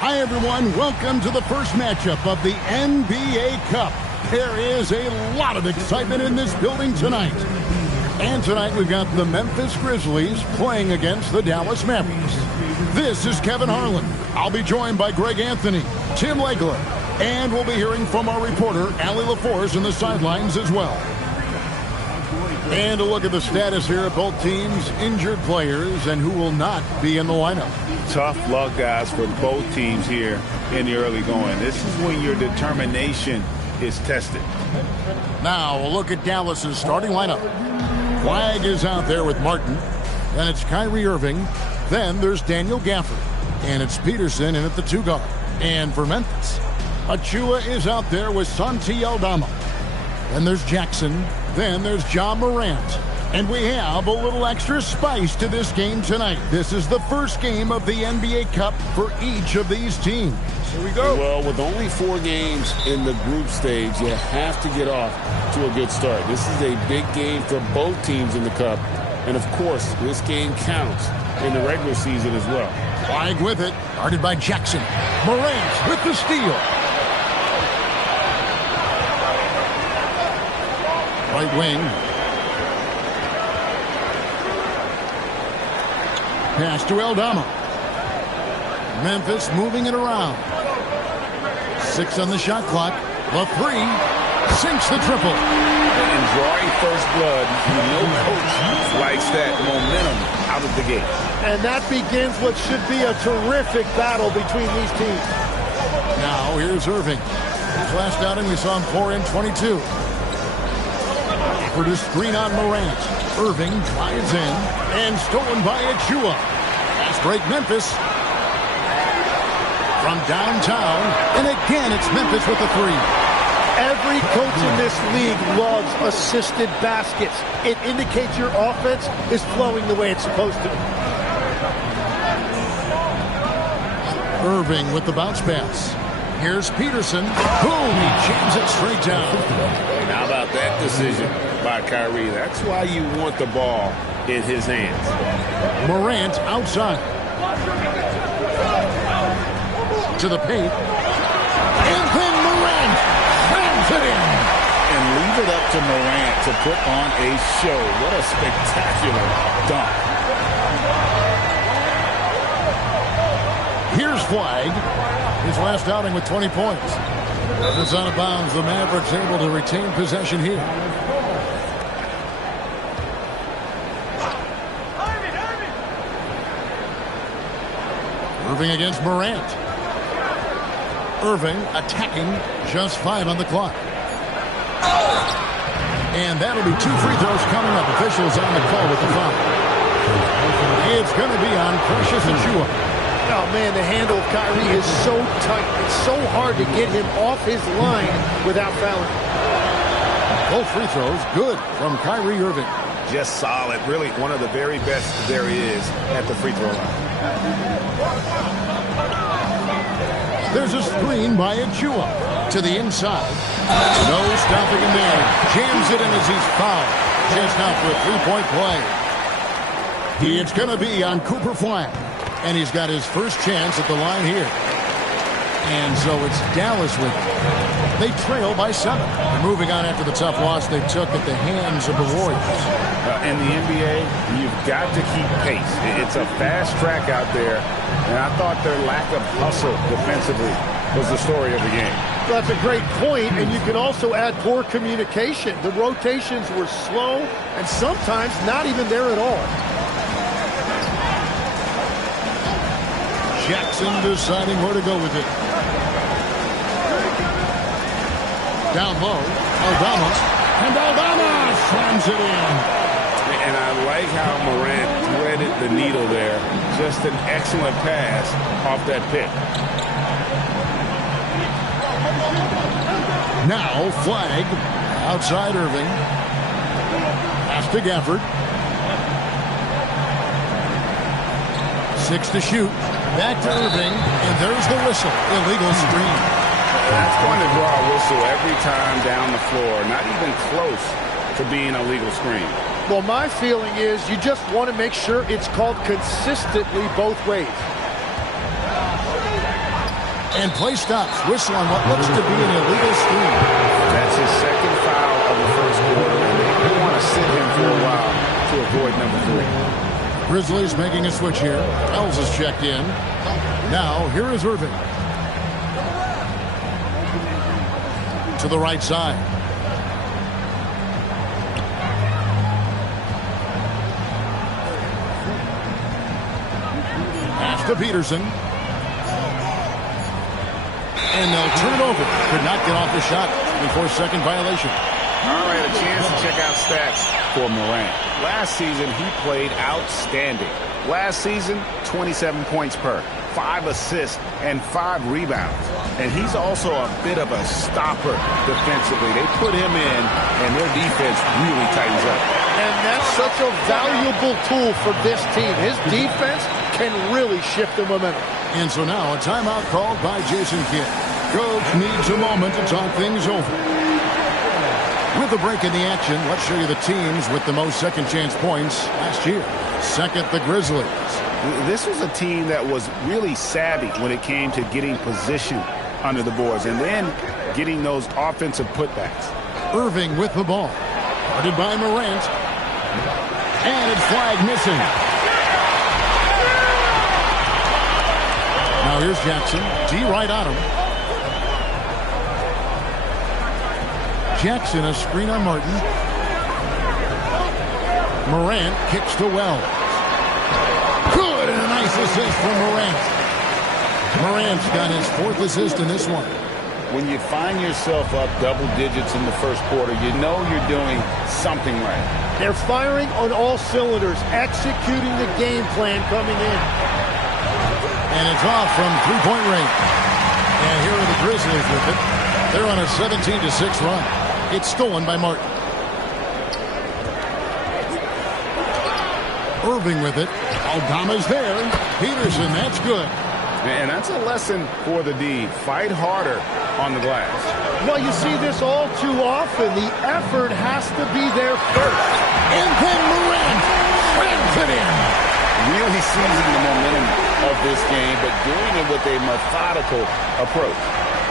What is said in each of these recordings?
Hi, everyone. Welcome to the first matchup of the NBA Cup. There is a lot of excitement in this building tonight. And tonight we've got the Memphis Grizzlies playing against the Dallas Mavericks. This is Kevin Harlan. I'll be joined by Greg Anthony, Tim Legler, and we'll be hearing from our reporter, Allie LaForce, in the sidelines as well. And a look at the status here of both teams' injured players and who will not be in the lineup. Tough luck, guys, for both teams here in the early going. This is when your determination is tested. Now a look at Dallas's starting lineup. Flag is out there with Martin. Then it's Kyrie Irving. Then there's Daniel Gafford. And it's Peterson in at the 2 guard. And for Memphis, Achua is out there with Santi Aldama. Then there's Jackson. Then there's Ja Morant. And we have a little extra spice to this game tonight. This is the first game of the NBA Cup for each of these teams. Here we go. Well, with only 4 games in the group stage, you have to get off to a good start. This is a big game for both teams in the Cup. And, of course, this game counts in the regular season as well. Flag with it, guarded by Jackson. Morant with the steal. Right wing. Pass to Aldama. Memphis moving it around. 6 on the shot clock. The 3 sinks the triple. And drawing first blood, you know coach likes that momentum out of the gate. And that begins what should be a terrific battle between these teams. Now here's Irving. His last outing we saw him pour in 22. For the screen on Morant. Irving drives in and stolen by Achua. Fast break Memphis. From downtown, and again it's Memphis with the 3. Every coach in this league loves assisted baskets. It indicates your offense is flowing the way it's supposed to. Irving with the bounce pass. Here's Peterson. Boom! He jams it straight down. How about that decision by Kyrie? That's why you want the ball in his hands. Morant outside. To the paint. And then Morant slams it in. And leave it up to Morant to put on a show. What a spectacular dunk. Here's Flag. His last outing with 20 points. It's out of bounds. The Mavericks able to retain possession here. Irving against Morant. Irving attacking, just 5 on the clock. And that'll be 2 free throws coming up. Officials on the call with the foul. It's going to be on Precious Achua. Oh, man, the handle of Kyrie is so tight. It's so hard to get him off his line without fouling. Both free throws good from Kyrie Irving. Just solid. Really one of the very best there is at the free throw line. There's a screen by Achua to the inside. No stopping him there. Jams it in as he's fouled. Just out for a 3-point play. It's going to be on Cooper Flag. And he's got his first chance at the line here. And so it's Dallas with it. They trail by 7. They're moving on after the tough loss they took at the hands of the Warriors. In the NBA, you've got to keep pace. It's a fast track out there. And I thought their lack of hustle defensively was the story of the game. Well, that's a great point, and you can also add poor communication. The rotations were slow and sometimes not even there at all. Jackson deciding where to go with it. Down low, Aldama. And Aldama slams it in. And I like how Morant threaded the needle there. Just an excellent pass off that pick. Now Flag outside Irving. Pass to Gafford. 6 to shoot. Back to Irving, and there's the whistle. Illegal screen. That's going to draw a whistle every time down the floor. Not even close to being a legal screen. Well, my feeling is you just want to make sure it's called consistently both ways. And play stops. Whistle on what looks to be an illegal screen. That's his second foul of the first quarter, and they want to sit him for a while to avoid number 3. Grizzlies making a switch here. Ells is checked in. Now, here is Irving. To the right side. Pass to Peterson. And they'll turn it over. Could not get off the shot. 24-second violation. All right, a chance to check out stats for Morant. Last season, he played outstanding. Last season, 27 points per, 5 assists, and 5 rebounds. And he's also a bit of a stopper defensively. They put him in, and their defense really tightens up. And that's such a valuable tool for this team. His defense can really shift the momentum. And so now a timeout called by Jason Kidd. Coach needs a moment to talk things over. With a break in the action, let's show you the teams with the most second chance points last year. Second, the Grizzlies. This was a team that was really savvy when it came to getting position under the boards and then getting those offensive putbacks. Irving with the ball. Guarded by Morant. And it's flag missing. Now here's Jackson. D right on him. Jackson a screen on Martin. Morant kicks to Wells. Good, and a nice assist from Morant. Morant's got his 4th assist in this one. When you find yourself up double digits in the first quarter, you know you're doing something right. They're firing on all cylinders, executing the game plan coming in. And it's off from three-point range. And here are the Grizzlies with it. They're on a 17-6 run. It's stolen by Martin. Irving with it. Aldama's there. Peterson, that's good. And that's a lesson for the D. Fight harder on the glass. Well, you see this all too often. The effort has to be there first. And then Morant slams it in. Really seizing the momentum of this game, but doing it with a methodical approach.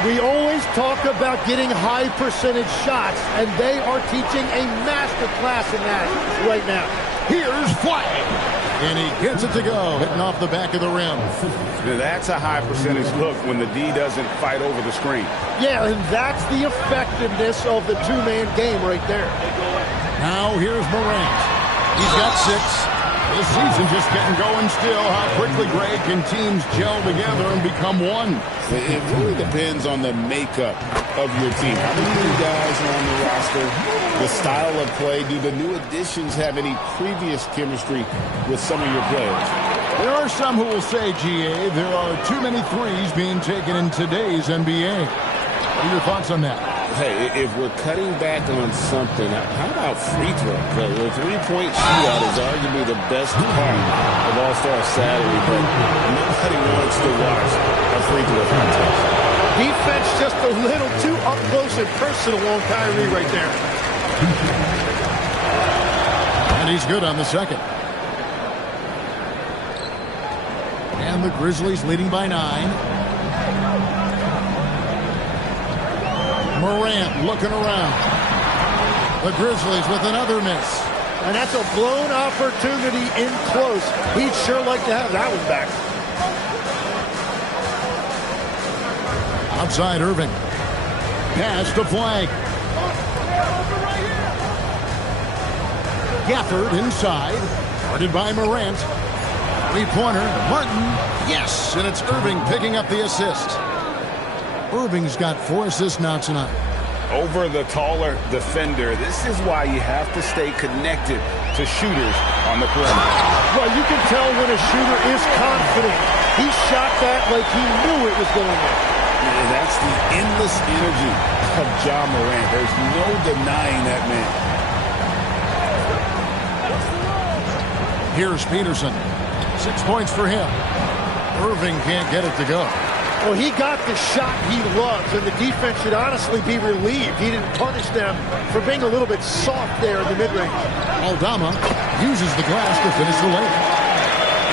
We always talk about getting high percentage shots, and they are teaching a master class in that right now. Here's Flag. And he gets it to go, hitting off the back of the rim. That's a high percentage look when the D doesn't fight over the screen. Yeah, and that's the effectiveness of the two-man game right there. Now here's Morant. He's got 6. This season just getting going still. How quickly, Greg, can teams gel together and become one? It really depends on the makeup of your team. How many new guys are on the roster? The style of play. Do the new additions have any previous chemistry with some of your players? There are some who will say, GA, there are too many threes being taken in today's NBA. What are your thoughts on that? Hey, if we're cutting back on something, how about free throw? The three-point shootout is arguably the best part of All-Star Saturday, but nobody wants to watch a free throw contest. Defense just a little too up close and personal on Kyrie right there. And he's good on the second. And the Grizzlies leading by 9. Morant looking around. The Grizzlies with another miss. And that's a blown opportunity in close. He'd sure like to have that one back. Outside Irving. Pass to Flag. Gafford inside. Guarded by Morant. Three-pointer. Martin. Yes, and it's Irving picking up the assist. Irving's got 4 assists now tonight. Over the taller defender, this is why you have to stay connected to shooters on the perimeter. Well, you can tell when a shooter is confident. He shot that like he knew it was going in. And that's the endless energy of Ja Morant. There's no denying that man. Here's Peterson. 6 points for him. Irving can't get it to go. Well, he got the shot he loves, and the defense should honestly be relieved. He didn't punish them for being a little bit soft there in the mid-range. Aldama uses the glass to finish the layup.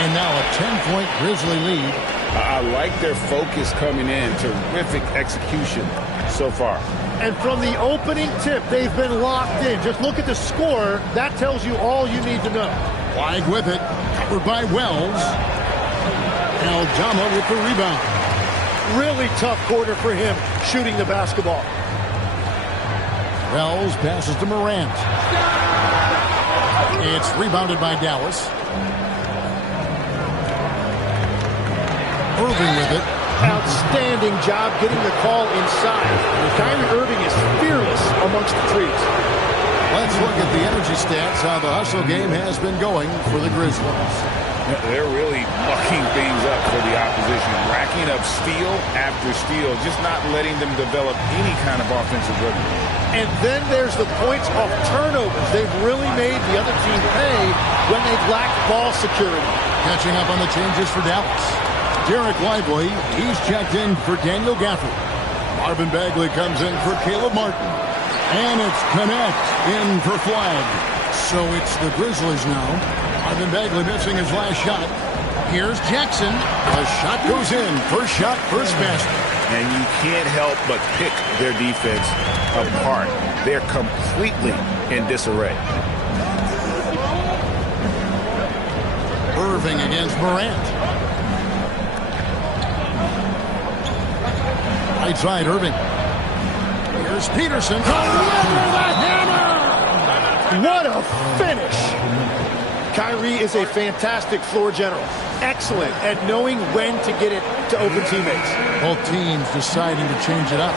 And now a 10-point Grizzly lead I like their focus coming in. Terrific execution so far. And from the opening tip, they've been locked in. Just look at the score. That tells you all you need to know. Wide with it. Covered by Wells. Aldama with the rebound. Really tough quarter for him shooting the basketball. Wells passes to Morant. It's rebounded by Dallas. Irving with it. Outstanding job getting the call inside. Kyrie Irving is fearless amongst the trees. Let's look at the energy stats, how the hustle game has been going for the Grizzlies. They're really mucking things up for the opposition, racking up steal after steal, just not letting them develop any kind of offensive rhythm. And then there's the points off turnovers. They've really made the other team pay when they've lacked ball security. Catching up on the changes for Dallas. Derek Lively, he's checked in for Daniel Gafford. Marvin Bagley comes in for Caleb Martin. And it's Connect in for Flag. So it's the Grizzlies now. Marvin Bagley missing his last shot. Here's Jackson. The shot goes in. First shot, first basket. And you can't help but pick their defense apart. They're completely in disarray. Irving against Morant. Right side, Irving. Here's Peterson. Deliver the hammer! What a finish! Kyrie is a fantastic floor general. Excellent at knowing when to get it to open teammates. Both teams deciding to change it up.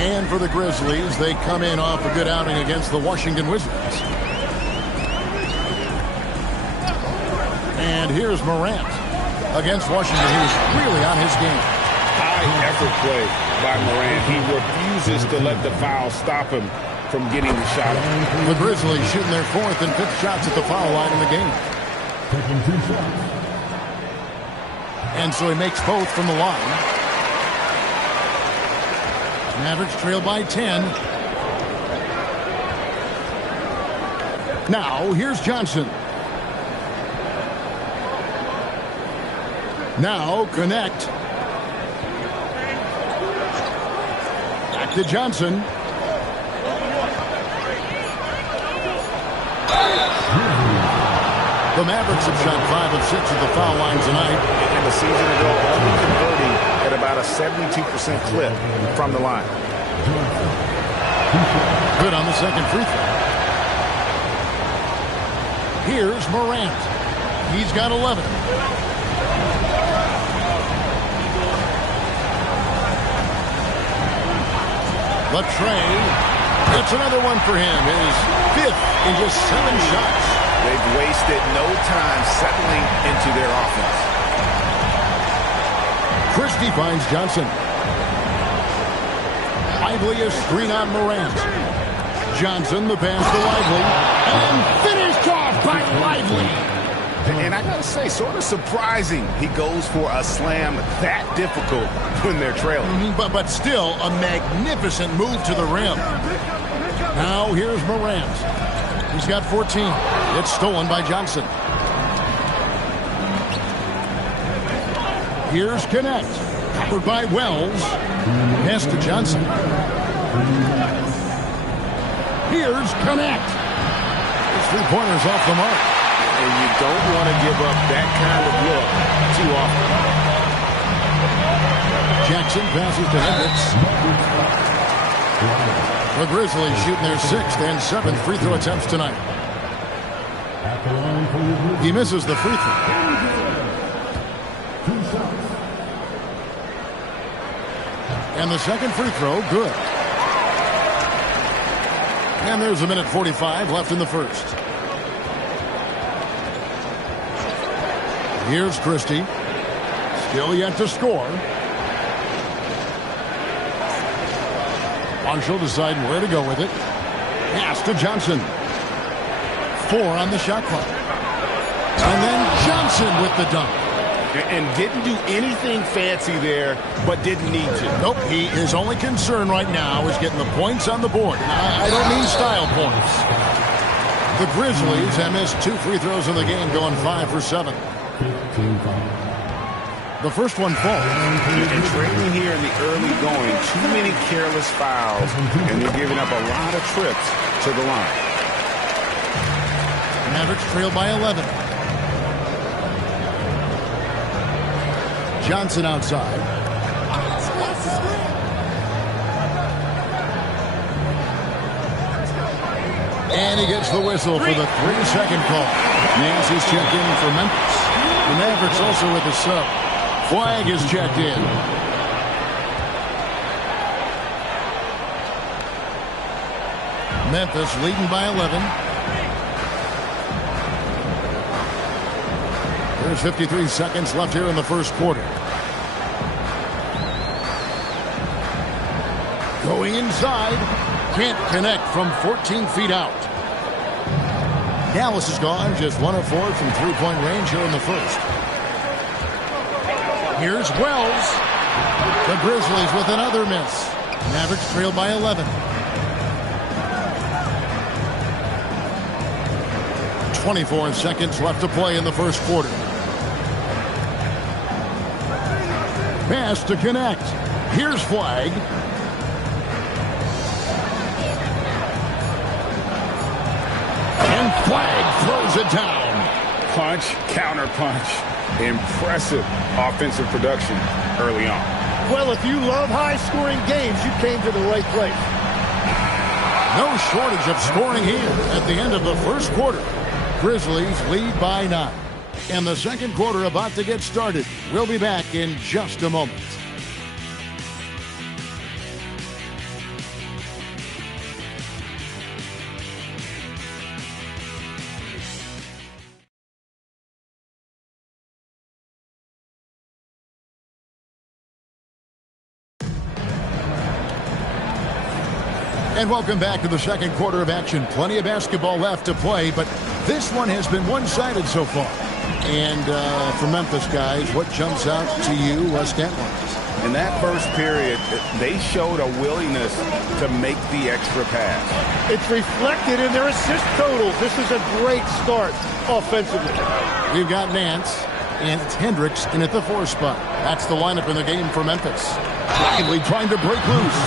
And for the Grizzlies, they come in off a good outing against the Washington Wizards. And here's Morant. Against Washington, he was really on his game. High effort play by Morant. He refuses to let the foul stop him from getting the shot. The Grizzlies shooting their fourth and fifth shots at the foul line in the game. And so he makes both from the line. Mavericks trail by 10. Now, here's Johnson. Now, Connect. Back to Johnson. The Mavericks have shot 5 of 6 at the foul line tonight. And the season ago, only converting at about a 72% clip from the line. Good on the second free throw. Here's Morant. He's got 11. Latrey. That's another one for him. His fifth in just 7 shots. They've wasted no time settling into their offense. Christie finds Johnson. Lively a screen on Morant. Johnson the pass to Lively. And finished off by Lively. And I gotta say, sort of surprising he goes for a slam that difficult when they're trailing. But still a magnificent move to the rim. Now here's Morant. He's got 14. It's stolen by Johnson. Here's Connect. Covered by Wells. Pass to Johnson. Here's Connect. His three-pointers off the mark. And you don't want to give up that kind of look too often. Jackson passes to Hendricks. The Grizzlies shooting their 6th and 7th free throw attempts tonight. He misses the free throw. And the second free throw, good. And there's a minute 45 left in the first. Here's Christie. Still yet to score. Marshall deciding where to go with it. Pass to Johnson. 4 on the shot clock. And then Johnson with the dunk. And didn't do anything fancy there, but didn't need to. Nope, his only concern right now is getting the points on the board. And I don't mean style points. The Grizzlies have missed 2 free throws in the game, going 5 for 7. The first one falls. And trading here in the early going, too many careless fouls, and they're giving up a lot of trips to the line. Mavericks trail by 11. Johnson outside. And he gets the whistle for the 3-second call. Nancy's checked in for Memphis. The Mavericks also with a sub. Flag is checked in. Memphis leading by 11. There's 53 seconds left here in the first quarter. Going inside. Can't connect from 14 feet out. Dallas is gone. Just 1 of 4 from three-point range here in the first. Here's Wells. The Grizzlies with another miss. Mavericks trail by 11. 24 seconds left to play in the first quarter. Pass to connect. Here's Flag. And Flag throws it down. Punch, counter punch. Impressive offensive production early on. Well, if you love high-scoring games, you came to the right place. No shortage of scoring here at the end of the first quarter. Grizzlies lead by 9. And the second quarter about to get started. We'll be back in just a moment. And welcome back to the second quarter of action. Plenty of basketball left to play, but this one has been one-sided so far. And for Memphis guys, what jumps out to you stat-wise? In that first period, they showed a willingness to make the extra pass. It's reflected in their assist totals. This is a great start offensively. We've got Nance, and it's Hendricks in at the 4 spot. That's the lineup in the game for Memphis. Lively trying to break loose.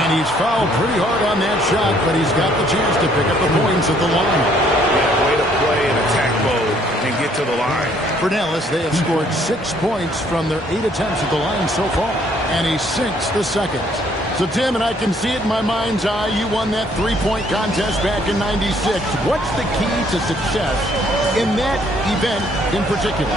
And he's fouled pretty hard on that shot, but he's got the chance to pick up the points at the line. Yeah, way to play in attack mode and get to the line. For Dallas, they have scored 6 points from their 8 attempts at the line so far. And he sinks the second. So, Tim, and I can see it in my mind's eye, you won that 3-point contest back in '96. What's the key to success in that event in particular?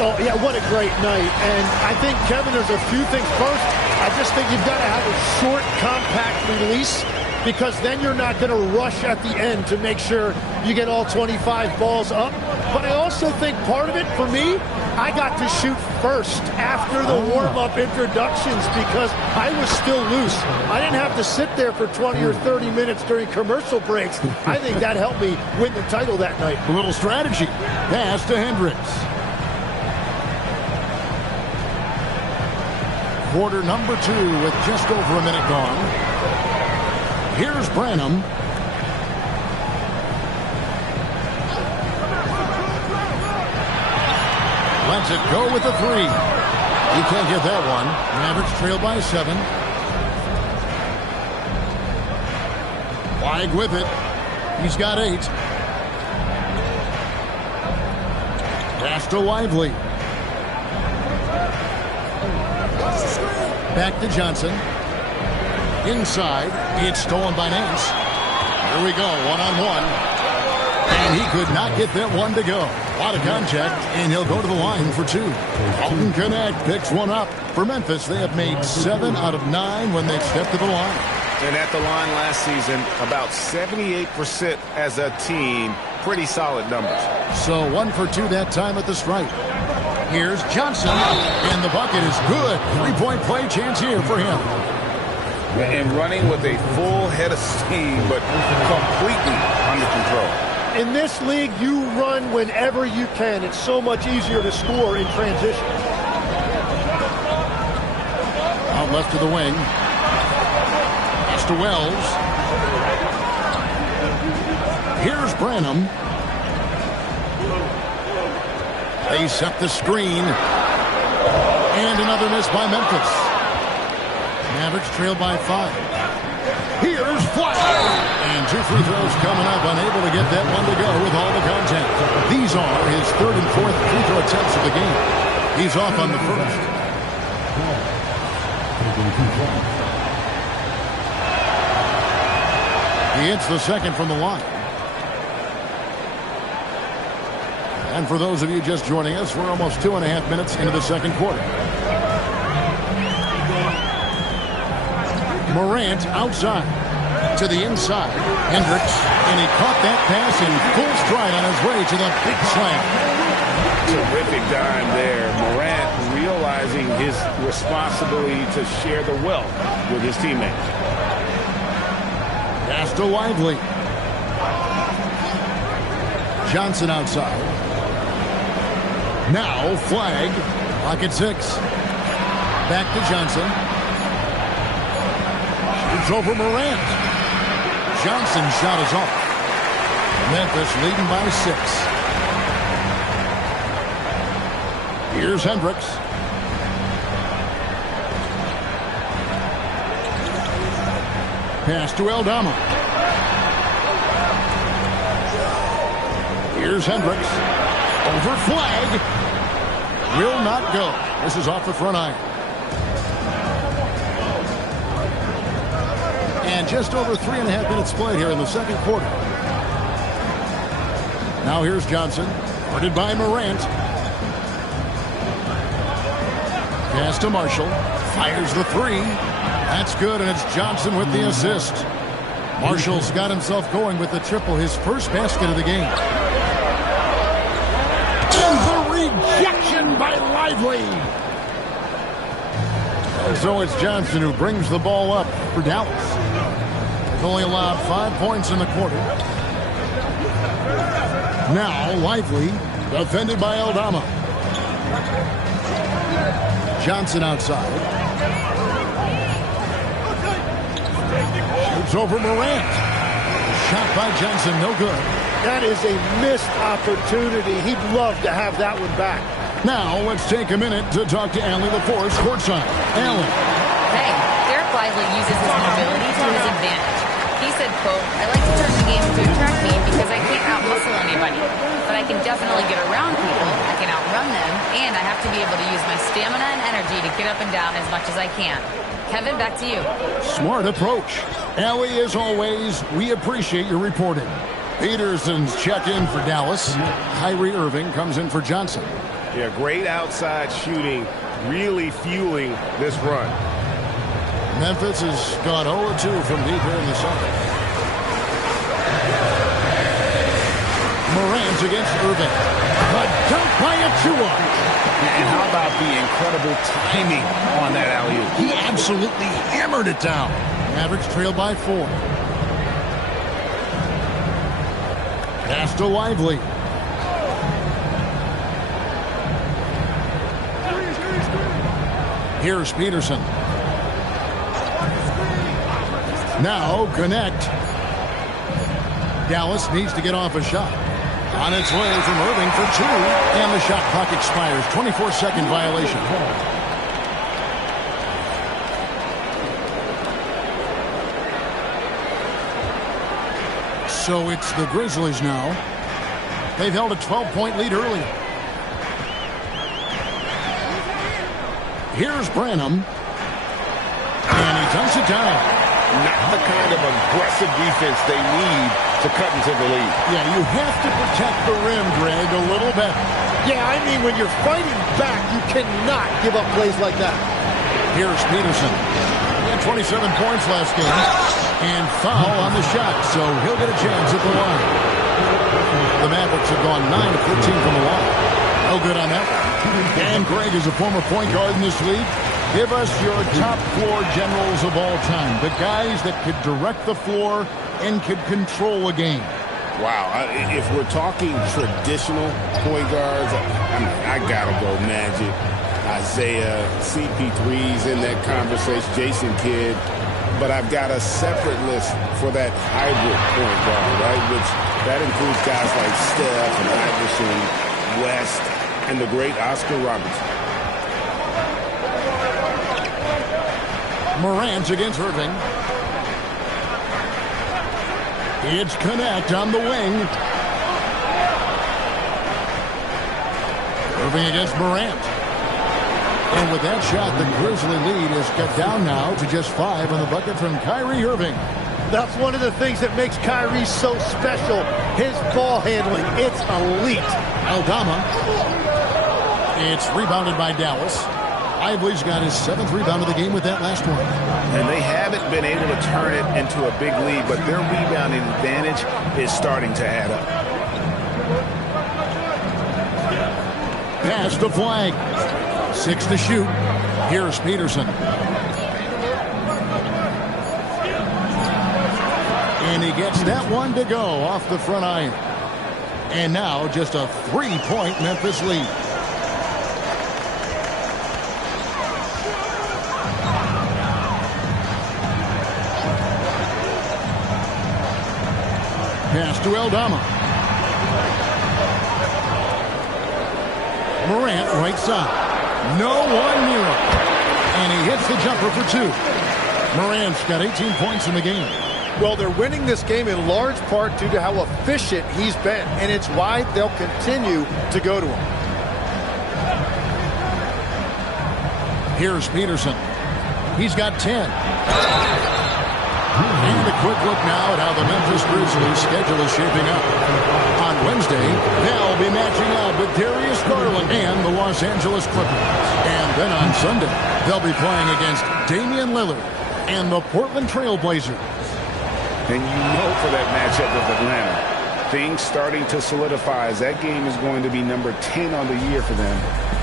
Oh, yeah, what a great night. And I think, Kevin, there's a few things. First, I just think you've got to have a short, compact release, because then you're not going to rush at the end to make sure you get all 25 balls up. But I also think part of it, for me, I got to shoot first after the warm-up introductions because I was still loose. I didn't have to sit there for 20 or 30 minutes during commercial breaks. I think that helped me win the title that night. A little strategy. Pass to Hendricks. Quarter number 2 with just over a minute gone. Here's Branham. Lets it go with the 3. He can't get that one. Mavericks trail by 7. Flag with it. He's got 8. Pass to Lively. Back to Johnson. Inside. It's stolen by Nance. Here we go. One-on-one. And he could not get that one to go. A lot of contact, and he'll go to the line for 2. Alton Connect picks one up. For Memphis, they have made 7 out of 9 when they've stepped to the line. And at the line last season, about 78% as a team. Pretty solid numbers. So 1 for 2 that time at the stripe. Here's Johnson, and the bucket is good. 3-point play chance here for him. And running with a full head of steam, but completely under control. In this league, you run whenever you can. It's so much easier to score in transition. Out left to the wing. Pass to Wells. Here's Branham. They set the screen. And another miss by Memphis. Mavericks trail by 5. Here's Flash. And 2 free throws coming up. Unable to get that one to go with all the contact. These are his 3rd and 4th free throw attempts of the game. He's off on the first. He hits the second from the line. And for those of you just joining us, we're almost 2.5 minutes into the second quarter. Morant outside to the inside. Hendricks, and he caught that pass in full stride on his way to the big slam. Terrific dime there. Morant realizing his responsibility to share the wealth with his teammates. Pass to Lively. Johnson outside. Now flag. Clock at 6. Back to Johnson. Shoots over Morant. Johnson's shot is off. Memphis leading by 6. Here's Hendricks. Pass to Aldama. Here's Hendricks. Over flag. Will not go. This is off the front iron. And just over 3.5 minutes played here in the second quarter. Now here's Johnson. Guarded by Morant. Pass to Marshall. Fires the 3. That's good, and it's Johnson with the assist. Marshall's got himself going with the triple, his first basket of the game. And the rejection by Lively. And so it's Johnson who brings the ball up for Dallas. They've only allowed 5 points in the quarter. Now Lively, defended by Aldama. Johnson outside. Shoots over Morant. Shot by Johnson, no good. That is a missed opportunity. He'd love to have that one back. Now let's take a minute to talk to Allie LaForce courtside. Allie. Hey, Derek Lively uses his mobility to his advantage. He said, quote, I like to turn the game to attract me because I can't out-muscle anybody. But I can definitely get around people, I can outrun them, and I have to be able to use my stamina and energy to get up and down as much as I can. Kevin, back to you. Smart approach. Allie, as always, we appreciate your reporting. Peterson's check in for Dallas. Kyrie Irving comes in for Johnson. Yeah, great outside shooting, really fueling this run. Memphis has gone 0-2 from deep here in the second. Morant against Irving. A dunk by Achua. And how about the incredible timing on that alley-oop? He absolutely hammered it down. Mavericks trail by 4. Pass to Lively. Here's Peterson. Now connect. Dallas needs to get off a shot. On its way from Irving for 2. And the shot clock expires. 24-second violation. So it's the Grizzlies now. They've held a 12-point lead earlier. Here's Branham. And he dunks it down. Not the kind of aggressive defense they need to cut into the lead. Yeah, you have to protect the rim, Greg, a little better. Yeah, I mean, when you're fighting back, you cannot give up plays like that. Here's Peterson. He had 27 points last game. And foul on the shot, so he'll get a chance at the line. The Mavericks have gone 9 of 13 from the line. No good on that one. And Greg is a former point guard in this league. Give us your top floor generals of all time. The guys that could direct the floor and could control a game. Wow, if we're talking traditional point guards, I gotta go Magic, Isaiah, CP3's in that conversation, Jason Kidd. but I've got a separate list for that hybrid point guard, right? Which that includes guys like Steph and Iverson, West, and the great Oscar Robertson. Morant against Irving. It's Connect on the wing. Irving against Morant. And with that shot, the Grizzly lead is cut down now to just 5 on the bucket from Kyrie Irving. That's one of the things that makes Kyrie so special. His ball handling, it's elite. Aldama. It's rebounded by Dallas. Lively's got his 7th rebound of the game with that last one. And they haven't been able to turn it into a big lead, but their rebounding advantage is starting to add up. Pass to Flag. 6 to shoot. Here's Peterson. And he gets that one to go off the front iron. And now just a 3-point Memphis lead. Pass to Aldama. Morant right side. No one near him. And he hits the jumper for 2. Morant's got 18 points in the game. Well, they're winning this game in large part due to how efficient he's been, and it's why they'll continue to go to him. Here's Peterson. He's got 10. And a quick look now at how the Memphis Grizzlies schedule is shaping up. On Wednesday, they'll be matching up with Darius Garland and the Los Angeles Clippers. And then on Sunday, they'll be playing against Damian Lillard and the Portland Trail Blazers. And you know for that matchup with Atlanta, things starting to solidify as that game is going to be number 10 on the year for them.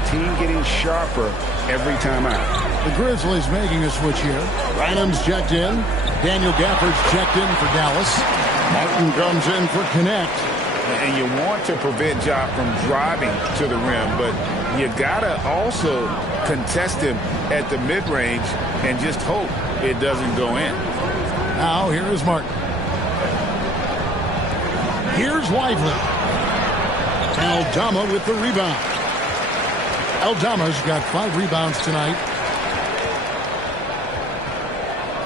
Team getting sharper every time out. The Grizzlies making a switch here. Rynham's checked in. Daniel Gafford's checked in for Dallas. Martin comes in for Connect. And you want to prevent Ja from driving to the rim, but you gotta also contest him at the mid-range and just hope it doesn't go in. Now here is Martin. Here's Lively. Aldama with the rebound. Aldama's got 5 rebounds tonight.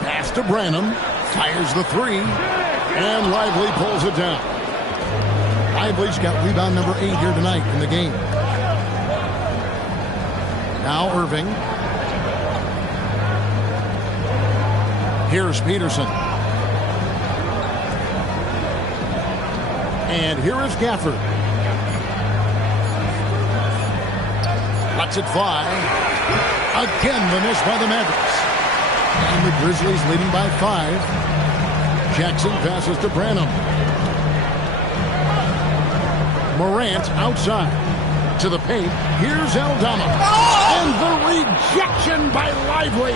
Pass to Branham. Fires the 3. And Lively pulls it down. Lively's got rebound number 8 here tonight in the game. Now Irving. Here's Peterson. And here is Gafford. Lets it fly. Again, the miss by the Mavericks. And the Grizzlies leading by 5. Jackson passes to Branham. Morant outside. To the paint. Here's Aldama. And the rejection by Lively.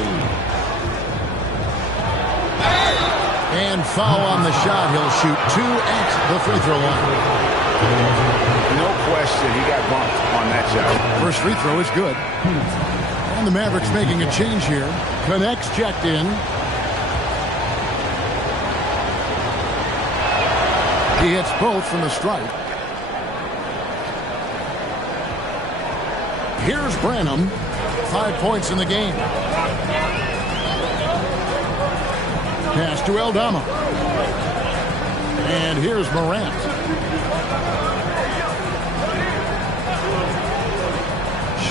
And foul on the shot. He'll shoot 2 at the free throw line. No question, he got bumped on that shot. First free throw is good. And the Mavericks making a change here. Connects checked in. He hits both from the stripe. Here's Branham. 5 points in the game. Pass to Aldama. And here's Morant.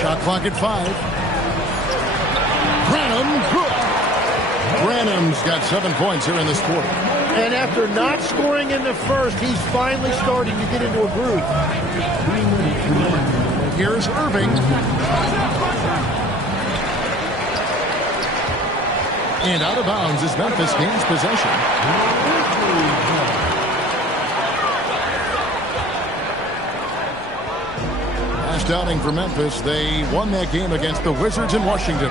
Shot clock at 5. Branham, good. Branham's got 7 points here in this quarter. And after not scoring in the first, he's finally starting to get into a groove. Here's Irving. And out of bounds as Memphis gains possession. Last outing for Memphis, they won that game against the Wizards in Washington.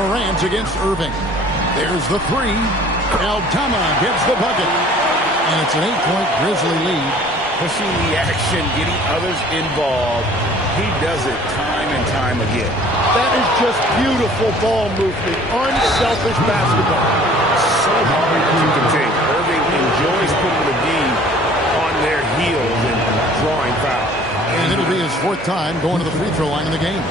Morant against Irving. There's the 3. Aldama gets the bucket. And it's an 8-point Grizzly lead. Pushing the action, getting others involved. He does it time and time time again. That is just beautiful ball movement. Unselfish basketball. So hard to contain. Irving enjoys putting the D on their heels and drawing foul. And it'll be his 4th time going to the free throw line in the game.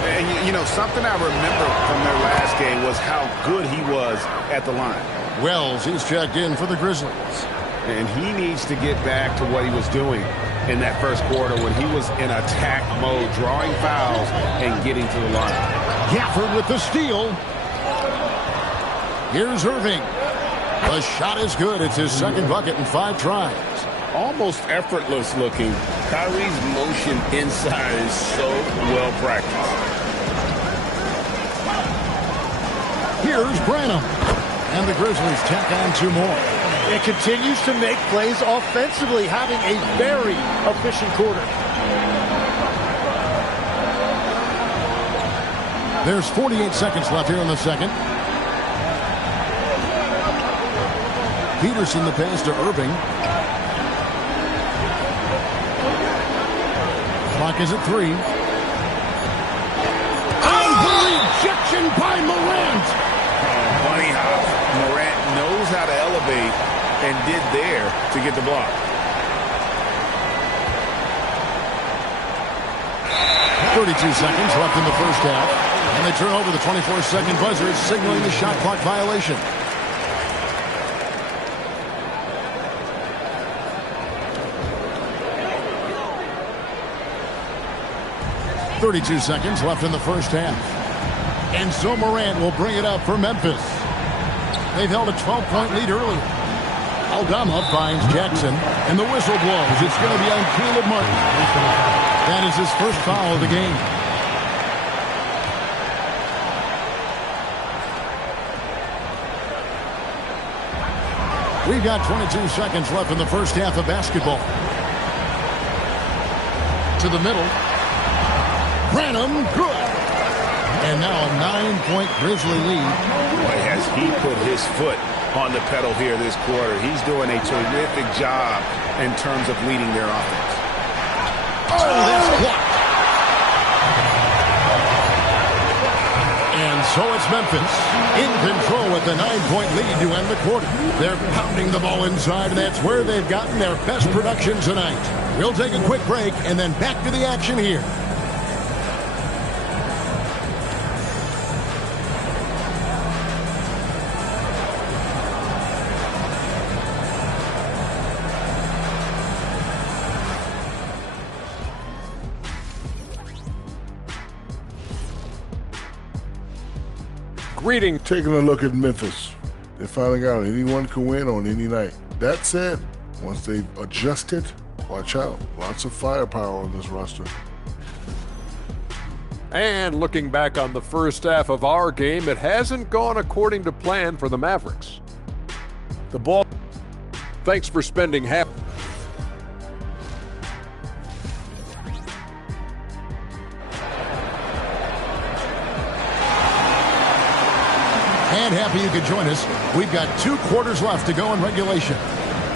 And, you know, something I remember from their last game was how good he was at the line. Wells, he's checked in for the Grizzlies. And he needs to get back to what he was doing in that first quarter when he was in attack mode, drawing fouls and getting to the line. Gafford with the steal. Here's Irving. The shot is good. It's his 2nd bucket in 5 tries. Almost effortless looking. Kyrie's motion inside is so well practiced. Here's Branham. And the Grizzlies tack on 2 more. It continues to make plays offensively, having a very efficient quarter. There's 48 seconds left here in the second. Peterson the pass to Irving. Clock is at 3. And the rejection by Morant. Funny how Morant knows how to elevate and did there to get the block. 32 seconds left in the first half. And they turn over the 24-second buzzer, signaling the shot clock violation. .32 seconds left in the first half. And so Morant will bring it up for Memphis. They've held a 12-point lead earlier. Aldama finds Jackson, and the whistle blows. It's going to be on Caleb Martin. That is his first foul of the game. We've got 22 seconds left in the first half of basketball. To the middle. Branham, good. And now a 9-point Grizzly lead. Boy, has he put his foot on the pedal here this quarter. He's doing a terrific job in terms of leading their offense. Oh, that's blocked. And so it's Memphis in control with the 9-point lead to end the quarter. They're pounding the ball inside, and that's where they've gotten their best production tonight. We'll take a quick break and then back to the action here. Greeting. Taking a look at Memphis. They finally got it. Anyone can win on any night. That said, once they've adjusted, watch out. Lots of firepower on this roster. And looking back on the first half of our game, it hasn't gone according to plan for the Mavericks. The ball. Thanks for spending half. And happy you could join us. We've got 2 quarters left to go in regulation.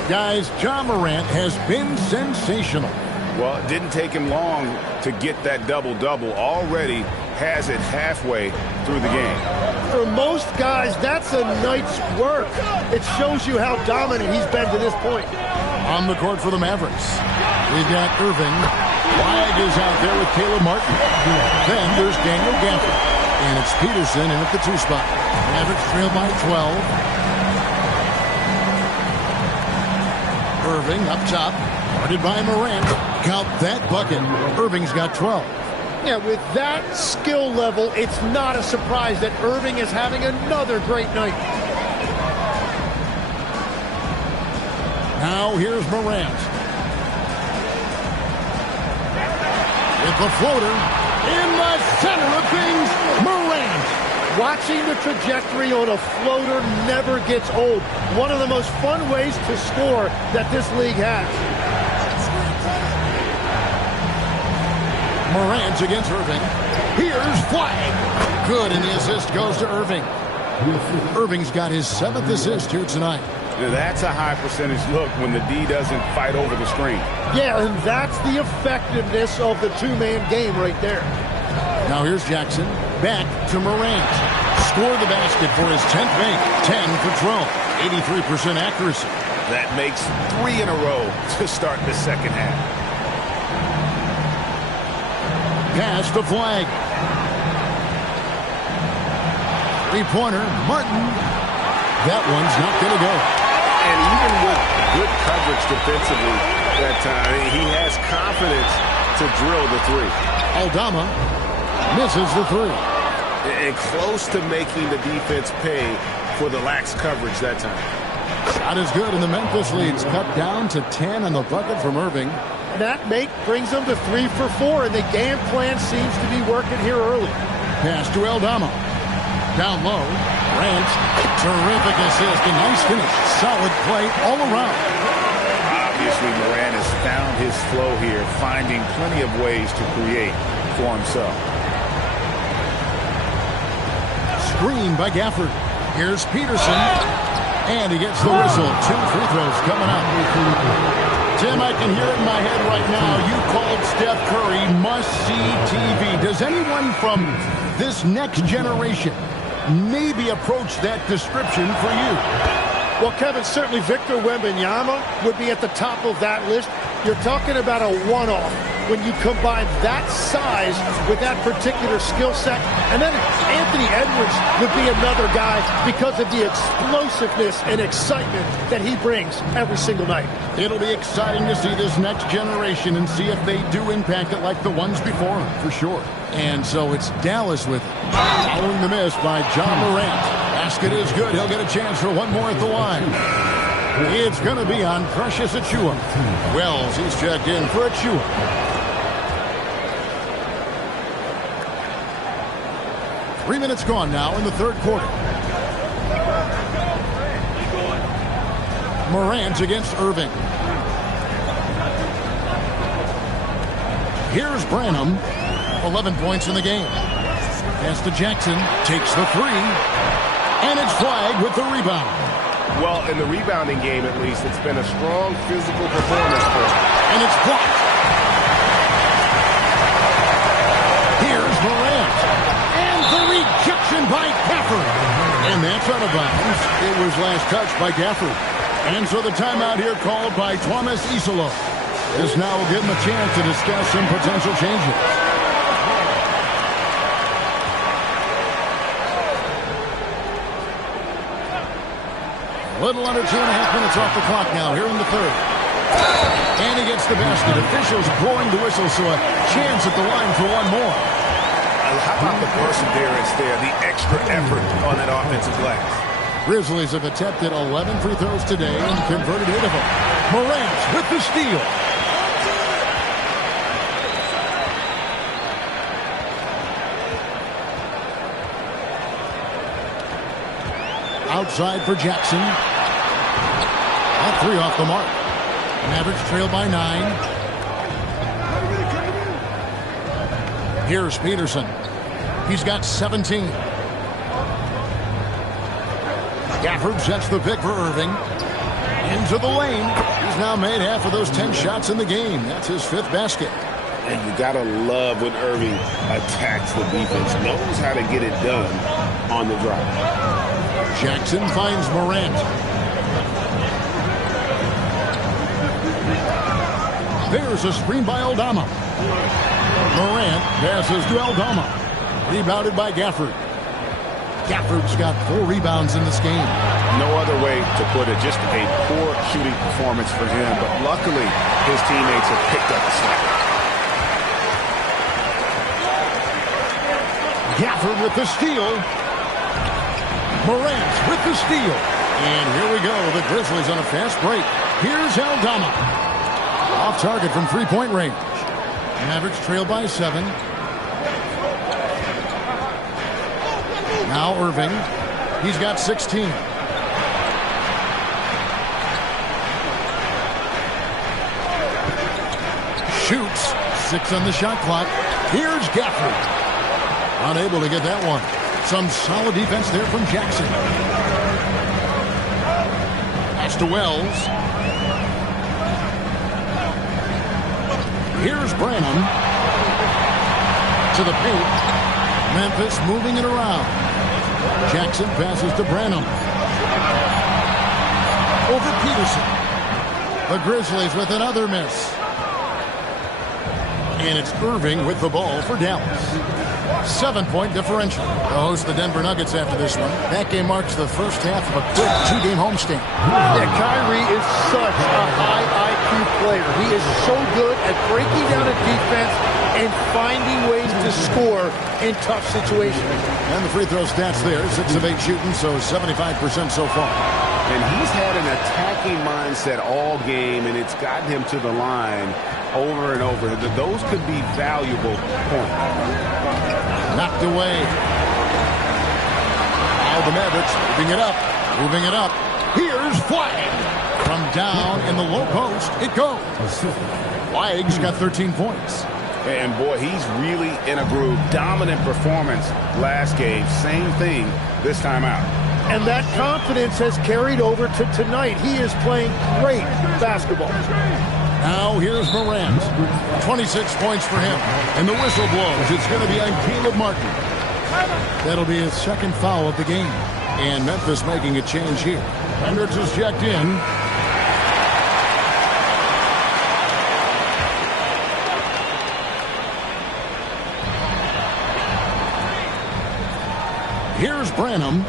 Guys, Ja Morant has been sensational. Well, it didn't take him long to get that double-double. Already has it halfway through the game. For most guys, that's a night's work. It shows you how dominant he's been to this point. On the court for the Mavericks, we've got Irving. Wyatt is out there with Caleb Martin. Then there's Daniel Gafford. And it's Peterson in at the 2 spot. Mavericks trail by 12. Irving up top. Guarded by Morant. Count that bucket. Irving's got 12. Yeah, with that skill level, it's not a surprise that Irving is having another great night. Now here's Morant. With the floater. In the center of things, Morant. Watching the trajectory on a floater never gets old. One of the most fun ways to score that this league has. Morant against Irving. Here's Flag. Good, and the assist goes to Irving. Irving's got his 7th assist here tonight. Now that's a high percentage look when the D doesn't fight over the screen. Yeah, and that's the effectiveness of the 2-man game right there. Now here's Jackson. Back to Morant. Scored the basket for his 10th make. 10 for 12. 83% accuracy. That makes 3 in a row to start the second half. Pass to Flag. Three-pointer, Martin. That one's not going to go. And even with good coverage defensively that time, he has confidence to drill the three. Aldama misses the three. And close to making the defense pay for the lax coverage that time. Shot is good, and the Memphis lead's cut down to 10 on the bucket from Irving. That make brings them to 3 for 4, and the game plan seems to be working here early. Pass to Aldama. Down low. Grant. Terrific assist. A nice finish. Solid play all around. Obviously, Morant has found his flow here, finding plenty of ways to create for himself. Screen by Gafford. Here's Peterson. And he gets the whistle. 2 free throws coming up. Tim, I can hear it in my head right now. You called Steph Curry must-see TV. Does anyone from this next generation maybe approach that description for you? Well, Kevin, certainly Victor Wembanyama would be at the top of that list. You're talking about a one-off when you combine that size with that particular skill set. And then Anthony Edwards would be another guy because of the explosiveness and excitement that he brings every single night. It'll be exciting to see this next generation and see if they do impact it like the ones before them, for sure. And so it's Dallas with it. Following the miss by John Morant. Basket is good. He'll get a chance for one more at the line. It's going to be on Precious Achiuwa. Wells, he's checked in for Achiuwa. Three minutes gone now in the third quarter. Morant against Irving. Here's Branham. 11 points in the game. Pass to Jackson. Takes the three. And it's Flag with the rebound. Well, in the rebounding game, at least, it's been a strong physical performance for him. And it's blocked. Here's Morant. And the rejection by Gafford. And that's out of bounds. It was last touched by Gafford. And so the timeout here called by Thomas Isolo. This now will give him a chance to discuss some potential changes. A little under 2.5 minutes off the clock now here in the third. And he gets the basket. Officials blowing the whistle, so a chance at the line for one more. How about the perseverance there, the extra effort on that offensive glass? Grizzlies have attempted 11 free throws today and converted 8 of them. Morant with the steal. Outside for Jackson. That three off the mark. Mavericks trail by 9. Here's Peterson. He's got 17. Gafford sets the pick for Irving. Into the lane. He's now made half of those 10 shots in the game. That's his 5th basket. And you got to love when Irving attacks the defense. Knows how to get it done on the drive. Jackson finds Morant. There's a screen by Aldama. Morant passes to Aldama. Rebounded by Gafford. Gafford's got 4 rebounds in this game. No other way to put it. Just a poor shooting performance for him. But luckily, his teammates have picked up the slack. Gafford with the steal. Morant with the steal. And here we go. The Grizzlies on a fast break. Here's Aldama. Off target from three-point range. Mavericks trail by 7. Now Irving. He's got 16. Shoots. 6 on the shot clock. Here's Gafford. Unable to get that one. Some solid defense there from Jackson. Pass to Wells. Here's Branham. To the paint. Memphis moving it around. Jackson passes to Branham. Over Peterson. The Grizzlies with another miss. And it's Irving with the ball for Dallas. 7-point differential. They'll host the Denver Nuggets after this one. That game marks the first half of a quick 2-game homestand. Yeah, Kyrie is such a high IQ player. He is so good at breaking down a defense and finding ways to score in tough situations. And the free throw stats there, 6 of 8 shooting, so 75% so far. And he's had an attacking mindset all game, and it's gotten him to the line over and over. Those could be valuable points. Knocked away. Now the Mavericks moving it up. Moving it up. Here's Flag. From down in the low post, it goes. Flag's got 13 points. And boy, he's really in a groove. Dominant performance last game. Same thing this time out. And that confidence has carried over to tonight. He is playing great basketball. Now here's Morant. 26 points for him. And the whistle blows. It's going to be on Caleb Martin. That'll be his second foul of the game. And Memphis making a change here. Hendricks is checked in. Here's Branham.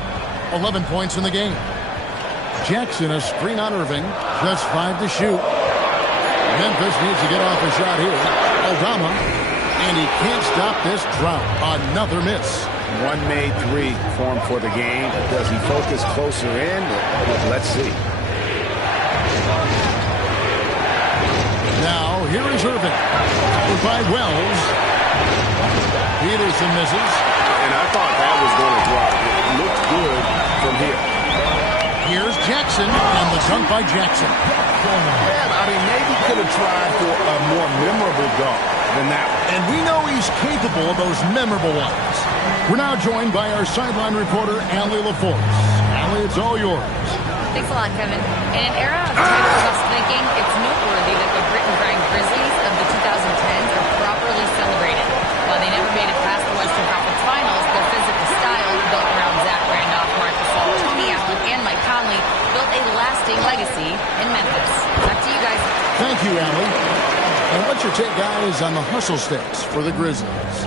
11 points in the game. Jackson, a screen on Irving. Just 5 to shoot. Memphis needs to get off a shot here. Aldama. And he can't stop this drought. Another miss. One made 3 for him for the game. Does he focus closer in? Let's see. Now, here is Irving. By Wells. Peterson misses. And I thought that was going to drop. It looked good from here. Here's Jackson, and the dunk by Jackson. Yeah, I mean, maybe could have tried for a more memorable dunk than that one. And we know he's capable of those memorable ones. We're now joined by our sideline reporter, Allie LaForce. Allie, it's all yours. Thanks a lot, Kevin. In an era of tighter tough thinking, it's noteworthy that the grit and grind Grizzlies of the 2010s are properly celebrated. While they never made it past the Western Conference Finals, their physical style, built around Zach Randolph, Marc Gasol, Tony Allen, and Mike Conley, built a lasting legacy in Memphis. Back to you guys. Thank you, Allie. And what's your take, guys, on the hustle stats for the Grizzlies?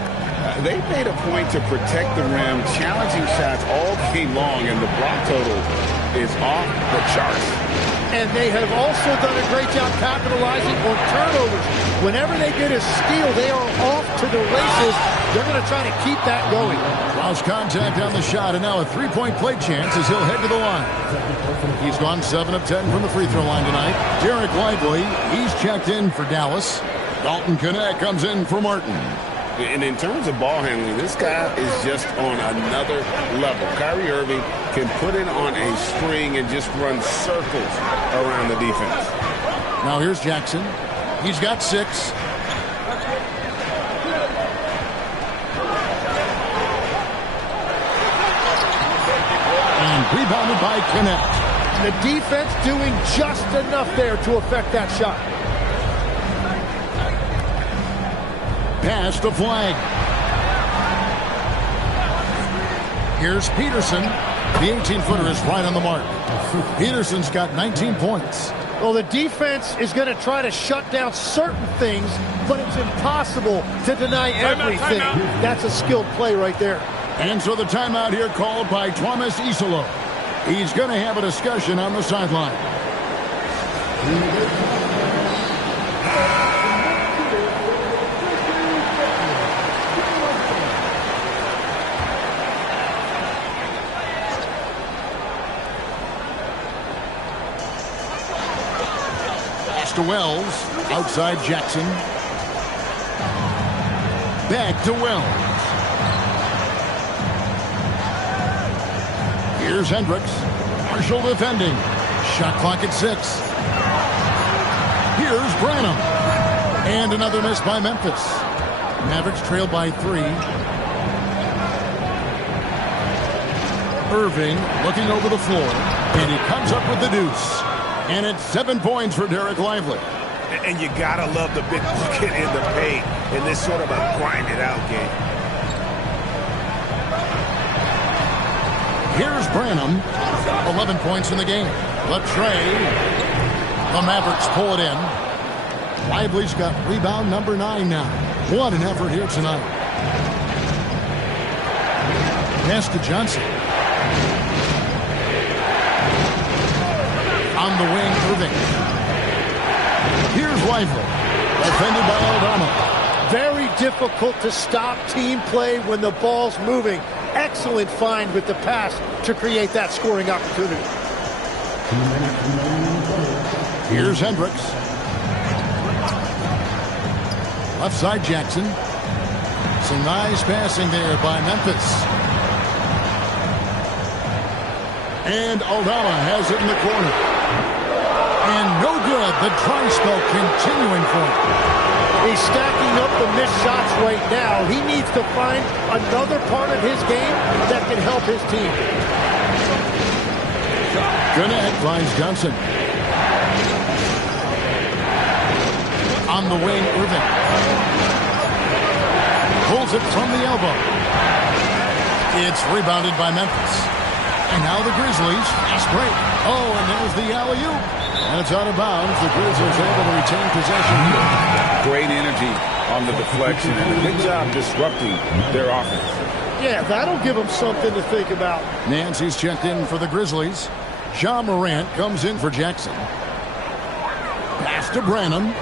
They made a point to protect the rim, challenging shots all game long, and the block total is off the charts. And they have also done a great job capitalizing on turnovers. Whenever they get a steal, they are off to the races. They're going to try to keep that going. Lost contact on the shot, and now a three-point play chance as he'll head to the line. He's gone 7 of 10 from the free throw line tonight. Derek Lively, he's checked in for Dallas. Dalton Connect comes in for Martin. And in terms of ball handling, this guy is just on another level. Kyrie Irving can put it on a string and just run circles around the defense. Now here's Jackson. He's got 6. And rebounded by Connect. The defense doing just enough there to affect that shot. Pass to Flag. Here's Peterson. The 18-footer is right on the mark. Peterson's got 19 points. Well, the defense is going to try to shut down certain things, but it's impossible to deny everything. That's a skilled play right there. And so the timeout here called by Thomas Isolo. He's going to have a discussion on the sideline. To Wells, outside Jackson. Back to Wells. Here's Hendricks. Marshall defending. Shot clock at 6. Here's Branham. And another miss by Memphis. Mavericks trailed by 3. Irving looking over the floor. And he comes up with the deuce. And it's 7 points for Derek Lively. And you gotta love the big bucket in the paint in this sort of a grind-it-out game. Here's Branham. 11 points in the game. The tray. The Mavericks pull it in. Lively's got rebound number 9 now. What an effort here tonight. Pass to Johnson. On the wing, Irving. Here's Lively. Defended by Aldama. Very difficult to stop team play when the ball's moving. Excellent find with the pass to create that scoring opportunity. Here's Hendricks. Left side Jackson. Some nice passing there by Memphis. And Aldama has it in the corner. And no good. The dry spell continuing for him. He's stacking up the missed shots right now. He needs to find another part of his game that can help his team. Gannett finds Johnson. On the wing, Irving. Pulls it from the elbow. It's rebounded by Memphis. And now the Grizzlies. Fast break. Oh, and there's the alley-oop. And it's out of bounds. The Grizzlies able to retain possession here. Great energy on the deflection and a good job disrupting their offense. Yeah, that'll give them something to think about. Nancy's checked in for the Grizzlies. Ja Morant comes in for Jackson. Pass to Branham.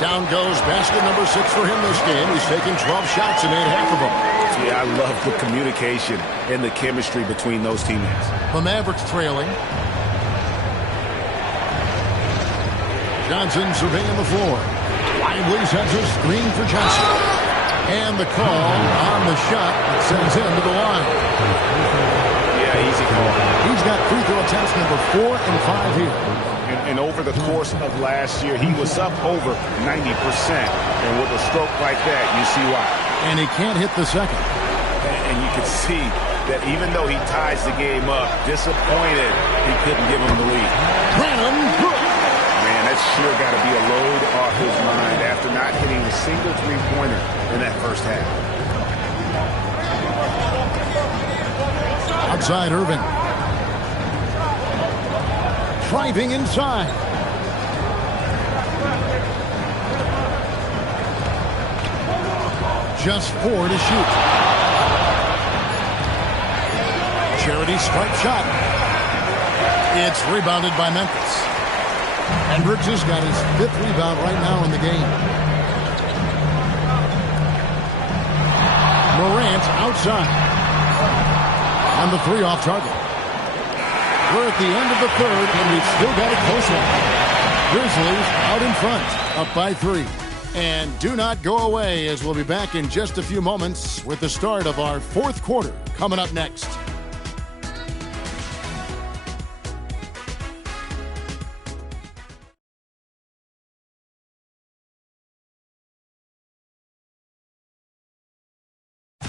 Down goes basket number 6 for him this game. He's taken 12 shots and made half of them. Yeah, I love the communication and the chemistry between those teammates. The Mavericks trailing. Johnson surveying the floor. Lively sends a screen for Johnson. And the call on the shot that sends him to the line. Yeah, easy call. He's got free throw attempts number 4 and 5 here. And over the course of last year, he was up over 90%. And with a stroke like that, you see why. And he can't hit the second. And you can see that even though he ties the game up, disappointed he couldn't give him the lead. Branham, good. Man, that's sure got to be a load off his mind after not hitting a single three-pointer in that first half. Outside Irving. Driving inside. Just 4 to shoot. Charity stripe shot. It's rebounded by Memphis. Hendricks has got his 5th rebound right now in the game. Morant outside. On the 3 off target. We're at the end of the 3rd, and we've still got a close one. Grizzlies out in front, up by 3. And do not go away, as we'll be back in just a few moments with the start of our 4th quarter coming up next.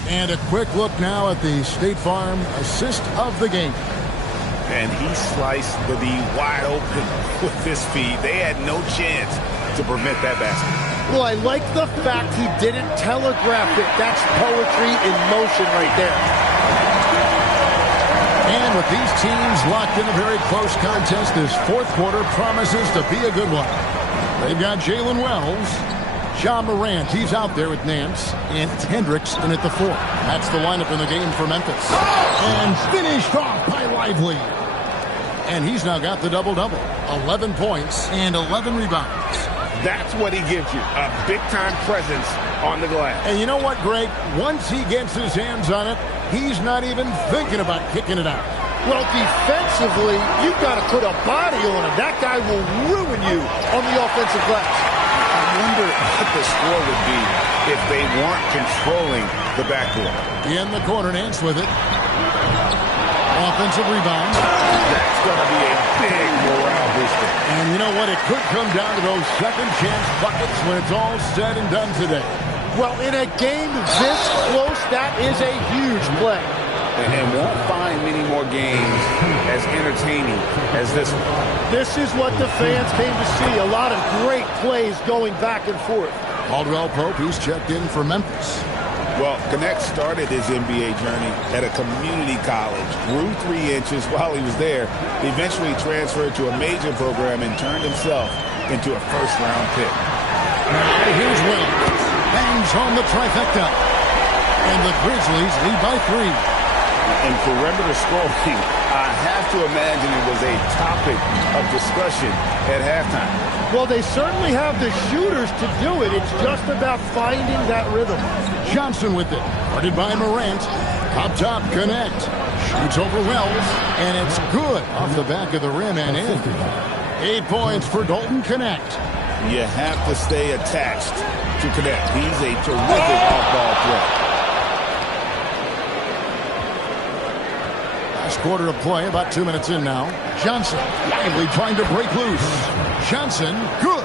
And a quick look now at the State Farm assist of the game. And he sliced the D wide open with his feet. They had no chance to prevent that basket. Well, I like the fact he didn't telegraph it. That's poetry in motion right there. And with these teams locked in a very close contest, this 4th quarter promises to be a good one. They've got Jalen Wells, Ja Morant, he's out there with Nance, and Hendricks in at the 4. That's the lineup in the game for Memphis. And finished off by Lively. And he's now got the double-double. 11 points and 11 rebounds. That's what he gives you, a big-time presence on the glass. And you know what, Greg? Once he gets his hands on it, he's not even thinking about kicking it out. Well, defensively, you've got to put a body on him. That guy will ruin you on the offensive glass. I wonder what the score would be if they weren't controlling the backcourt. In the corner, Nance with it. Offensive rebound. That's going to be a big morale booster. And you know what? It could come down to those second chance buckets when it's all said and done today. Well, in a game this close, that is a huge play. And won't find many more games as entertaining as this one. This is what the fans came to see. A lot of great plays going back and forth. Caldwell Pope, he's checked in for Memphis. Well, Connect started his NBA journey at a community college, grew 3 inches while he was there, eventually transferred to a major program and turned himself into a first-round pick. Here's Will. Bangs home the trifecta. And the Grizzlies lead by 3. And perimeter scoring, I have to imagine it was a topic of discussion at halftime. Well, they certainly have the shooters to do it. It's just about finding that rhythm. Johnson with it. Guarded by Morant. Up top, Connect. Shoots over Wells. And it's good off the back of the rim and in. 8 points for Dalton Connect. You have to stay attached to Connect. He's a terrific off-ball threat. Last quarter of play, about 2 minutes in now. Johnson, widely trying to break loose. Johnson, good.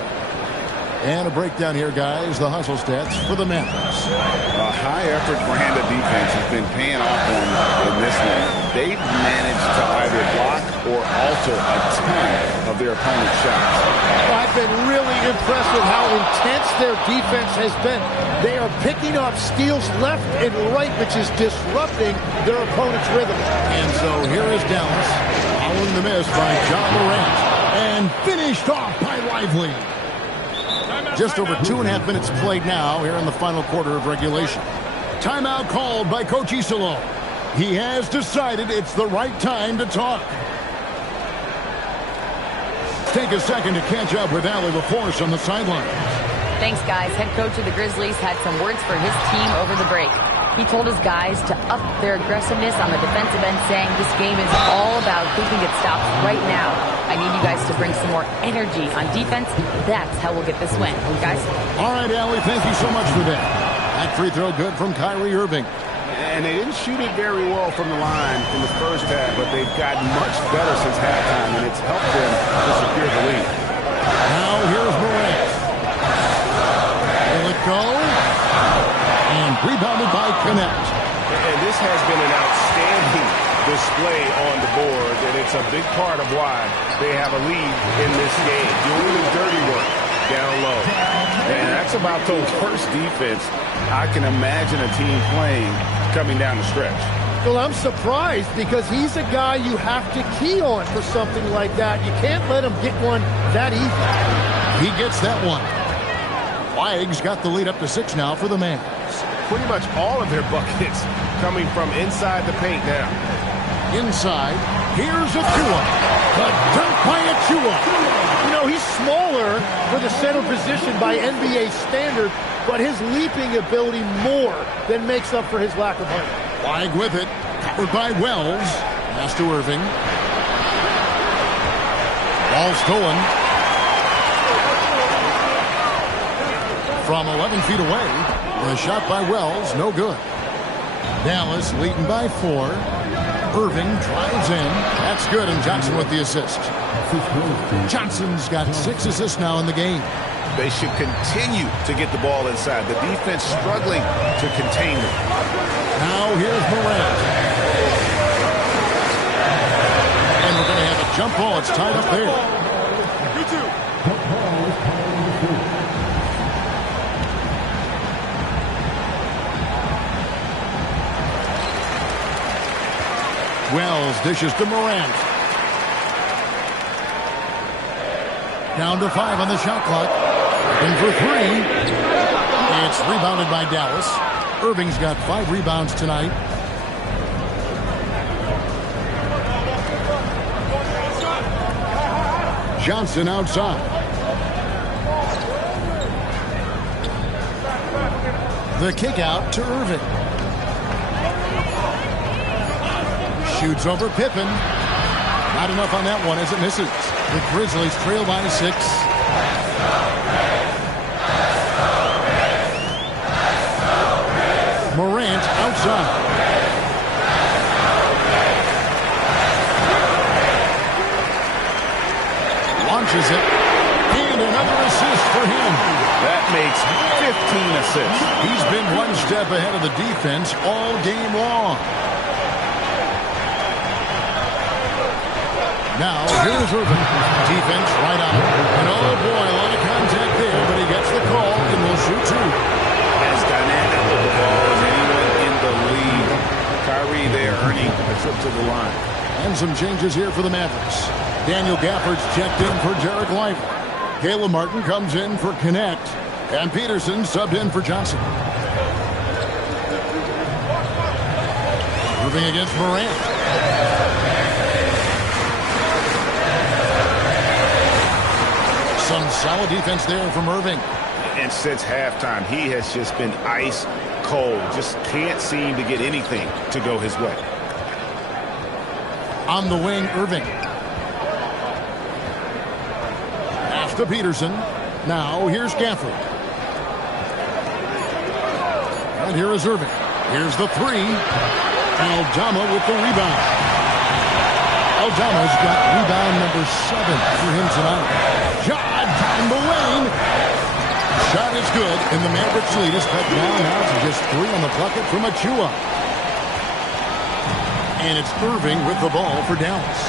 And a breakdown here, guys. The hustle stats for the Mavericks. A high-effort brand of defense has been paying off for them in this one. They've managed to either block or alter a ton of their opponent's shots. I've been really impressed with how intense their defense has been. They are picking up steals left and right, which is disrupting their opponent's rhythm. And so here is Dallas, following the miss by John Morant, and finished off by Lively. Just over 2.5 minutes played now here in the final quarter of regulation. Timeout called by Coach Isolo. He has decided it's the right time to talk. Take a second to catch up with Allie LaForce on the sideline. Thanks, guys. Head coach of the Grizzlies had some words for his team over the break. He told his guys to up their aggressiveness on the defensive end, saying this game is all about who can get stops right now. I need you guys to bring some more energy on defense. That's how we'll get this win. Guys? All right, Allie, thank you so much for that. That free throw good from Kyrie Irving. And they didn't shoot it very well from the line in the first half, but they've gotten much better since halftime, and it's helped them to secure the lead. Now here's Morant. Will it go? And rebounded by Connect. And this has been an outstanding display on the board, and it's a big part of why they have a lead in this game. Doing the dirty work down low. And that's about the worst defense I can imagine a team playing coming down the stretch. Well, I'm surprised because he's a guy you have to key on for something like that. You can't let him get one that easy. He gets that one. Wags got the lead up to 6 now for the Mavs. Pretty much all of their buckets coming from inside the paint now. Inside, here's Achua. The dunk by Achua. You know, he's smaller for the center position by NBA standard, but his leaping ability more than makes up for his lack of height. Wag with it. Covered by Wells. Pass to Irving. Ball stolen. From 11 feet away. The shot by Wells, no good. Dallas leading by 4. Irving drives in. That's good, and Johnson with the assist. Johnson's got 6 assists now in the game. They should continue to get the ball inside. The defense struggling to contain them. Now here's Morant. And we're going to have a jump ball. It's tied up there. Wells dishes to Morant. Down to 5 on the shot clock. In for 3. It's rebounded by Dallas. Irving's got 5 rebounds tonight. Johnson outside. The kick out to Irving. Shoots over Pippen. Not enough on that one as it misses. The Grizzlies trail by 6. Morant outside. Launches it. And another assist for him. That makes 15 assists. He's been one step ahead of the defense all game long. Now, here's Irving. Defense right out. And oh boy, a lot of contact there, but he gets the call and will shoot 2. As dynamic with the ball as anyone of the line. And some changes here for the Mavericks. Daniel Gafford's checked in for Derek Lively. Caleb Martin comes in for Connect. And Peterson subbed in for Johnson. Moving against Morant. Some solid defense there from Irving. And since halftime, he has just been ice cold. Just can't seem to get anything to go his way. On the wing, Irving. Pass to Peterson. Now here's Gafford. And here is Irving. Here's the three. Aldama with the rebound. Aldama's got rebound number 7 for him tonight. Shot down the lane. Shot is good, and the Mavericks lead is cut down now to just 3 on the bucket from Achua. And it's Irving with the ball for Dallas.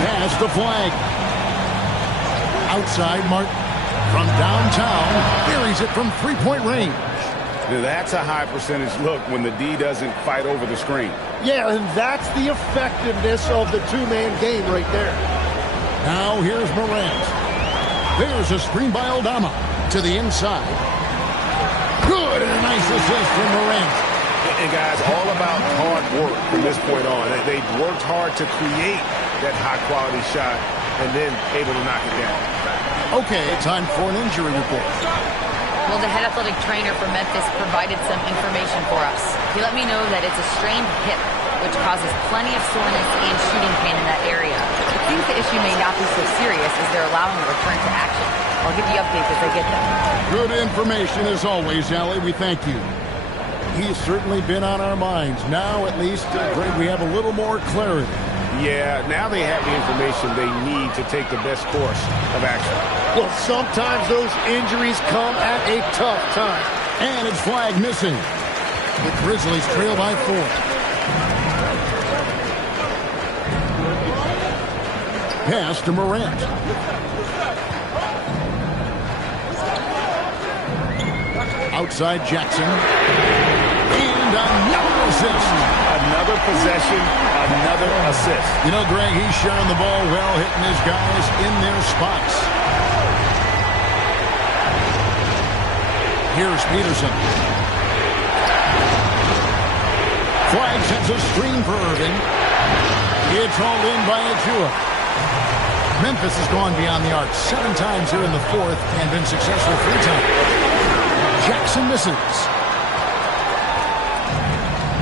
Pass the flag. Outside Martin. From downtown, carries it from three-point range. Now that's a high percentage look when the D doesn't fight over the screen. Yeah, and that's the effectiveness of the two-man game right there. Now here's Morant. There's a screen by Aldama to the inside. Good, and a nice assist from Morant. And guys, all about hard work from this point on. They've worked hard to create that high-quality shot and then able to knock it down. Okay, time for an injury report. Well, the head athletic trainer for Memphis provided some information for us. He let me know that it's a strained hip, which causes plenty of soreness and shooting pain in that area. It seems the issue may not be so serious as they're allowing a return to action. I'll give you updates as I get them. Good information as always, Allie. We thank you. He's certainly been on our minds. Now, at least, Greg, we have a little more clarity. Yeah, now they have the information they need to take the best course of action. Well, sometimes those injuries come at a tough time. And it's flag missing. The Grizzlies trail by 4. Pass to Morant. Outside Jackson. And another assist. Another possession, another assist. You know, Greg, he's sharing the ball well, hitting his guys in their spots. Here's Peterson. Flag sends a screen for Irving. It's hauled in by Achua. Memphis has gone beyond the arc 7 times here in the 4th and been successful 3 times. Jackson misses.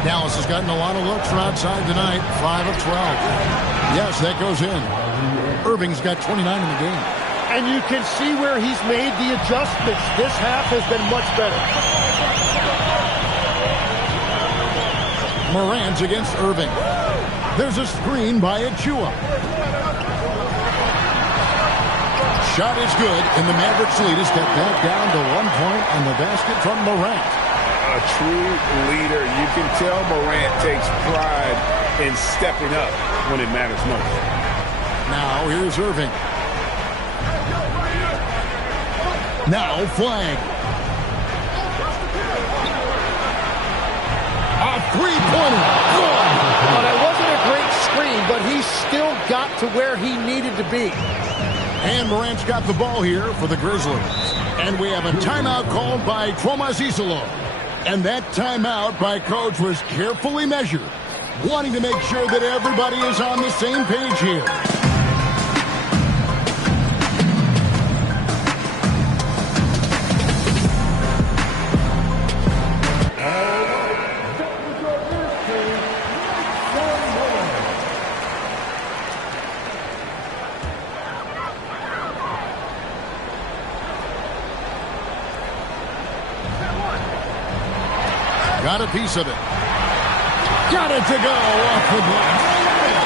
Dallas has gotten a lot of looks from outside tonight. 5 of 12. Yes, that goes in. Irving's got 29 in the game. And you can see where he's made the adjustments. This half has been much better. Morant against Irving. There's a screen by Achua. Shot is good, and the Mavericks lead is cut back down to 1 point on the basket from Morant. A true leader. You can tell Morant takes pride in stepping up when it matters most. Now here's Irving. Now flag. A three-pointer. Good. Well, that wasn't a great screen, but he still got to where he needed to be. And Morant's got the ball here for the Grizzlies. And we have a timeout called by Tomas Isolo. And that timeout by Coach was carefully measured, wanting to make sure that everybody is on the same page here. Got a piece of it. Got it to go off the glass.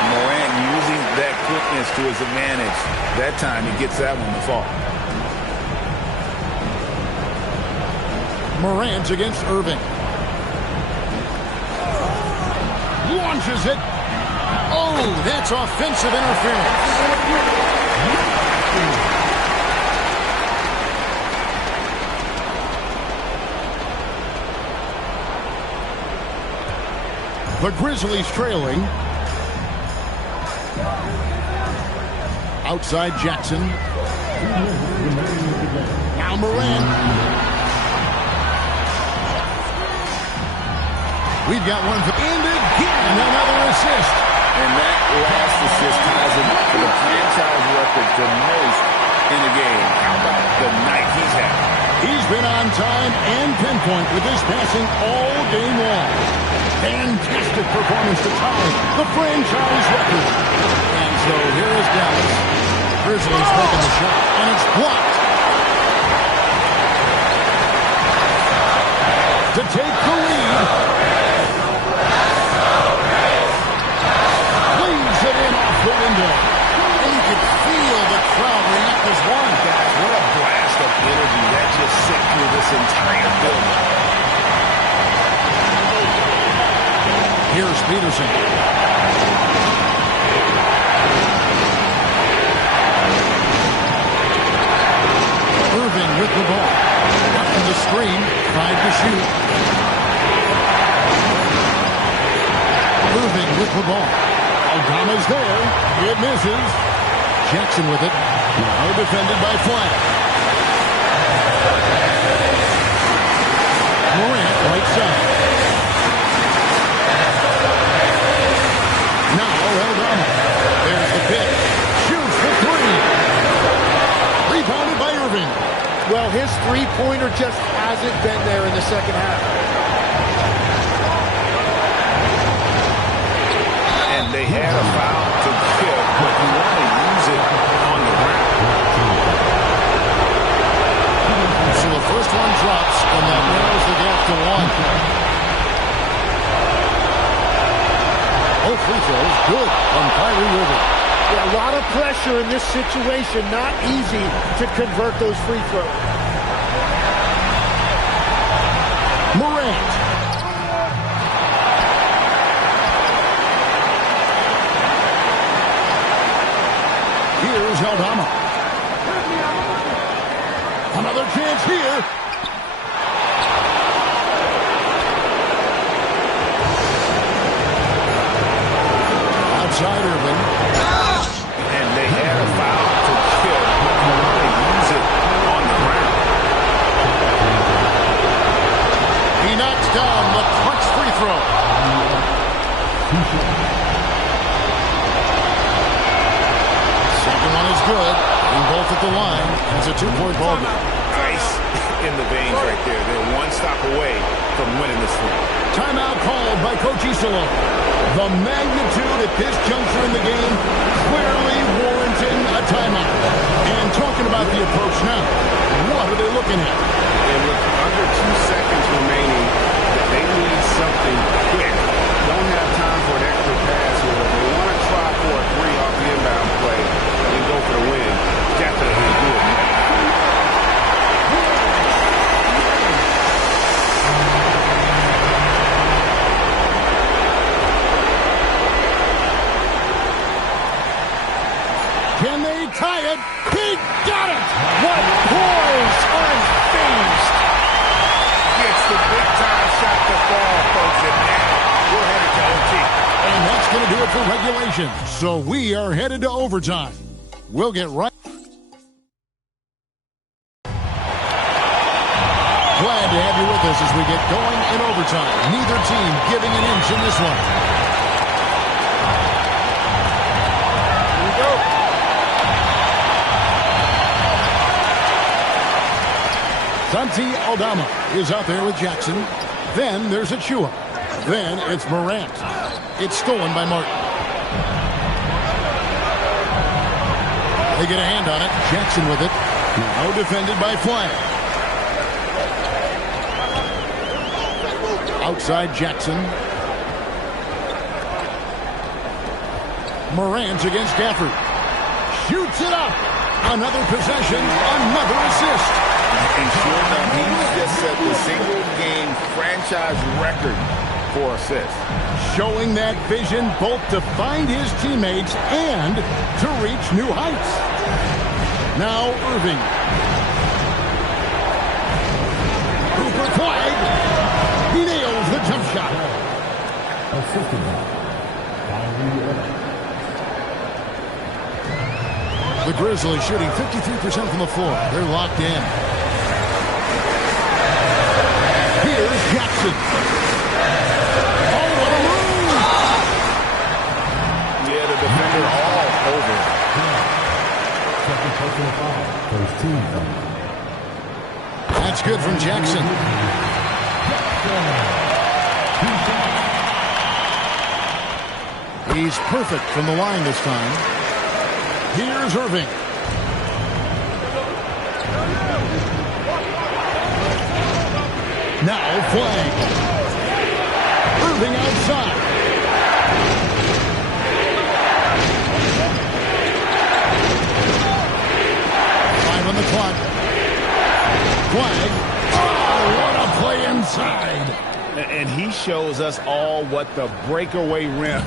Morant using that quickness to his advantage. That time he gets that one to fall. Morant against Irving. Launches it. Oh, that's offensive interference. The Grizzlies trailing. Outside Jackson. Now Morant. We've got one for and again another assist. And that last assist ties him for the franchise record for most in a game. How about the night he's had? He's been on time and pinpoint with his passing all game long. Fantastic performance to tie the franchise record. And so here is Dallas. Grizzlies taking the shot, and it's blocked. To take the lead. Leaves it in off the window. And you can feel the crowd react as one. Guys, what a blast of energy that just sent through this entire building. Here's Peterson. Irving with the ball. Up to the screen. Tried to shoot. Irving with the ball. Aldama's there. It misses. Jackson with it. Now defended by Flagg. Morant right side. Now Aldama. There's the pick. Shoots for three. Rebounded by Irving. Well, his three-pointer just hasn't been there in the second half. And they had a foul to kill, but you want to use it on the ground. So the first one drops, and that narrows the gap to one. Both free throws good from Kyrie Irving. Yeah, a lot of pressure in this situation. Not easy to convert those free throws. Morant. Here's Aldama. Another chance here. Outside Irving. And they had a foul to kill. You want to use it on the ground. He knocks down the clutch free throw. Second one is good. Being both at the line. It's a two-point ball game. Ice in the veins right there. They're one stop away from winning this one. Timeout called by Coach Isolo. The magnitude at this juncture in the game clearly warranting a timeout. And talking about the approach now, what are they looking at? And with under 2 seconds remaining, they need something quick. Don't have time for an extra pass here. If they want to try for a three off the inbound play and go for the win, definitely do it. Can they tie it? He got it! What poise unfazed. Gets the big-time shot to fall, folks, and now we're headed to OT. And that's going to do it for regulation. So we are headed to overtime. We'll get right. Glad to have you with us as we get going in overtime. Neither team giving an inch in this one. Here we go. Santi Aldama is out there with Jackson. Then there's Achua. Then it's Morant. It's stolen by Martin. They get a hand on it. Jackson with it. Now defended by Flagg. Outside Jackson. Morant against Gafford. Shoots it up. Another possession. Another assist. And sure enough, he's just set the single-game franchise record for assists. Showing that vision both to find his teammates and to reach new heights. Now Irving. Cooper Flagg. He nails the jump shot. The Grizzlies shooting 53% from the floor. They're locked in. Here's Jackson. Oh, what a move! Yeah, the defender all over. That's good from Jackson. He's perfect from the line this time. Here's Irving. Now flag. Irving outside. On the clock. Flag. Oh, what a play inside. And he shows us all what the breakaway rim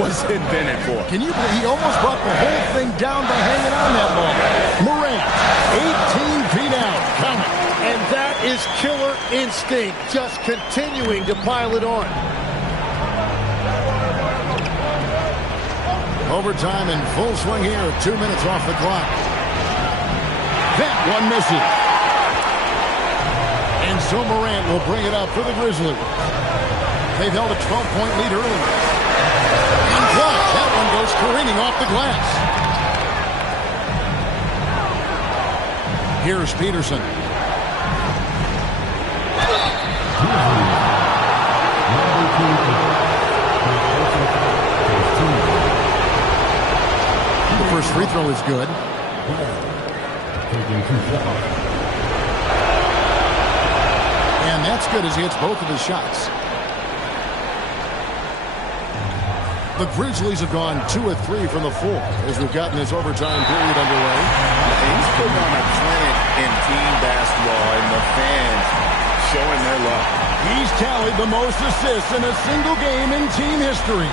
was invented for. Can you believe he almost brought the whole thing down by hanging on that ball? Morant, 18 feet out. Count it. And that is killer instinct, just continuing to pile it on. Overtime in full swing here. 2 minutes off the clock. That one misses. And so Morant will bring it up for the Grizzlies. They've held a 12-point lead early. And blocked. That one goes careening off the glass. Here's Peterson. The first free throw is good. And that's good as he hits both of his shots. The Grizzlies have gone 2 of 3 from the floor as we've gotten this overtime period underway. He's putting on a clinic in team basketball, and the fans showing their love. He's tallied the most assists in a single game in team history.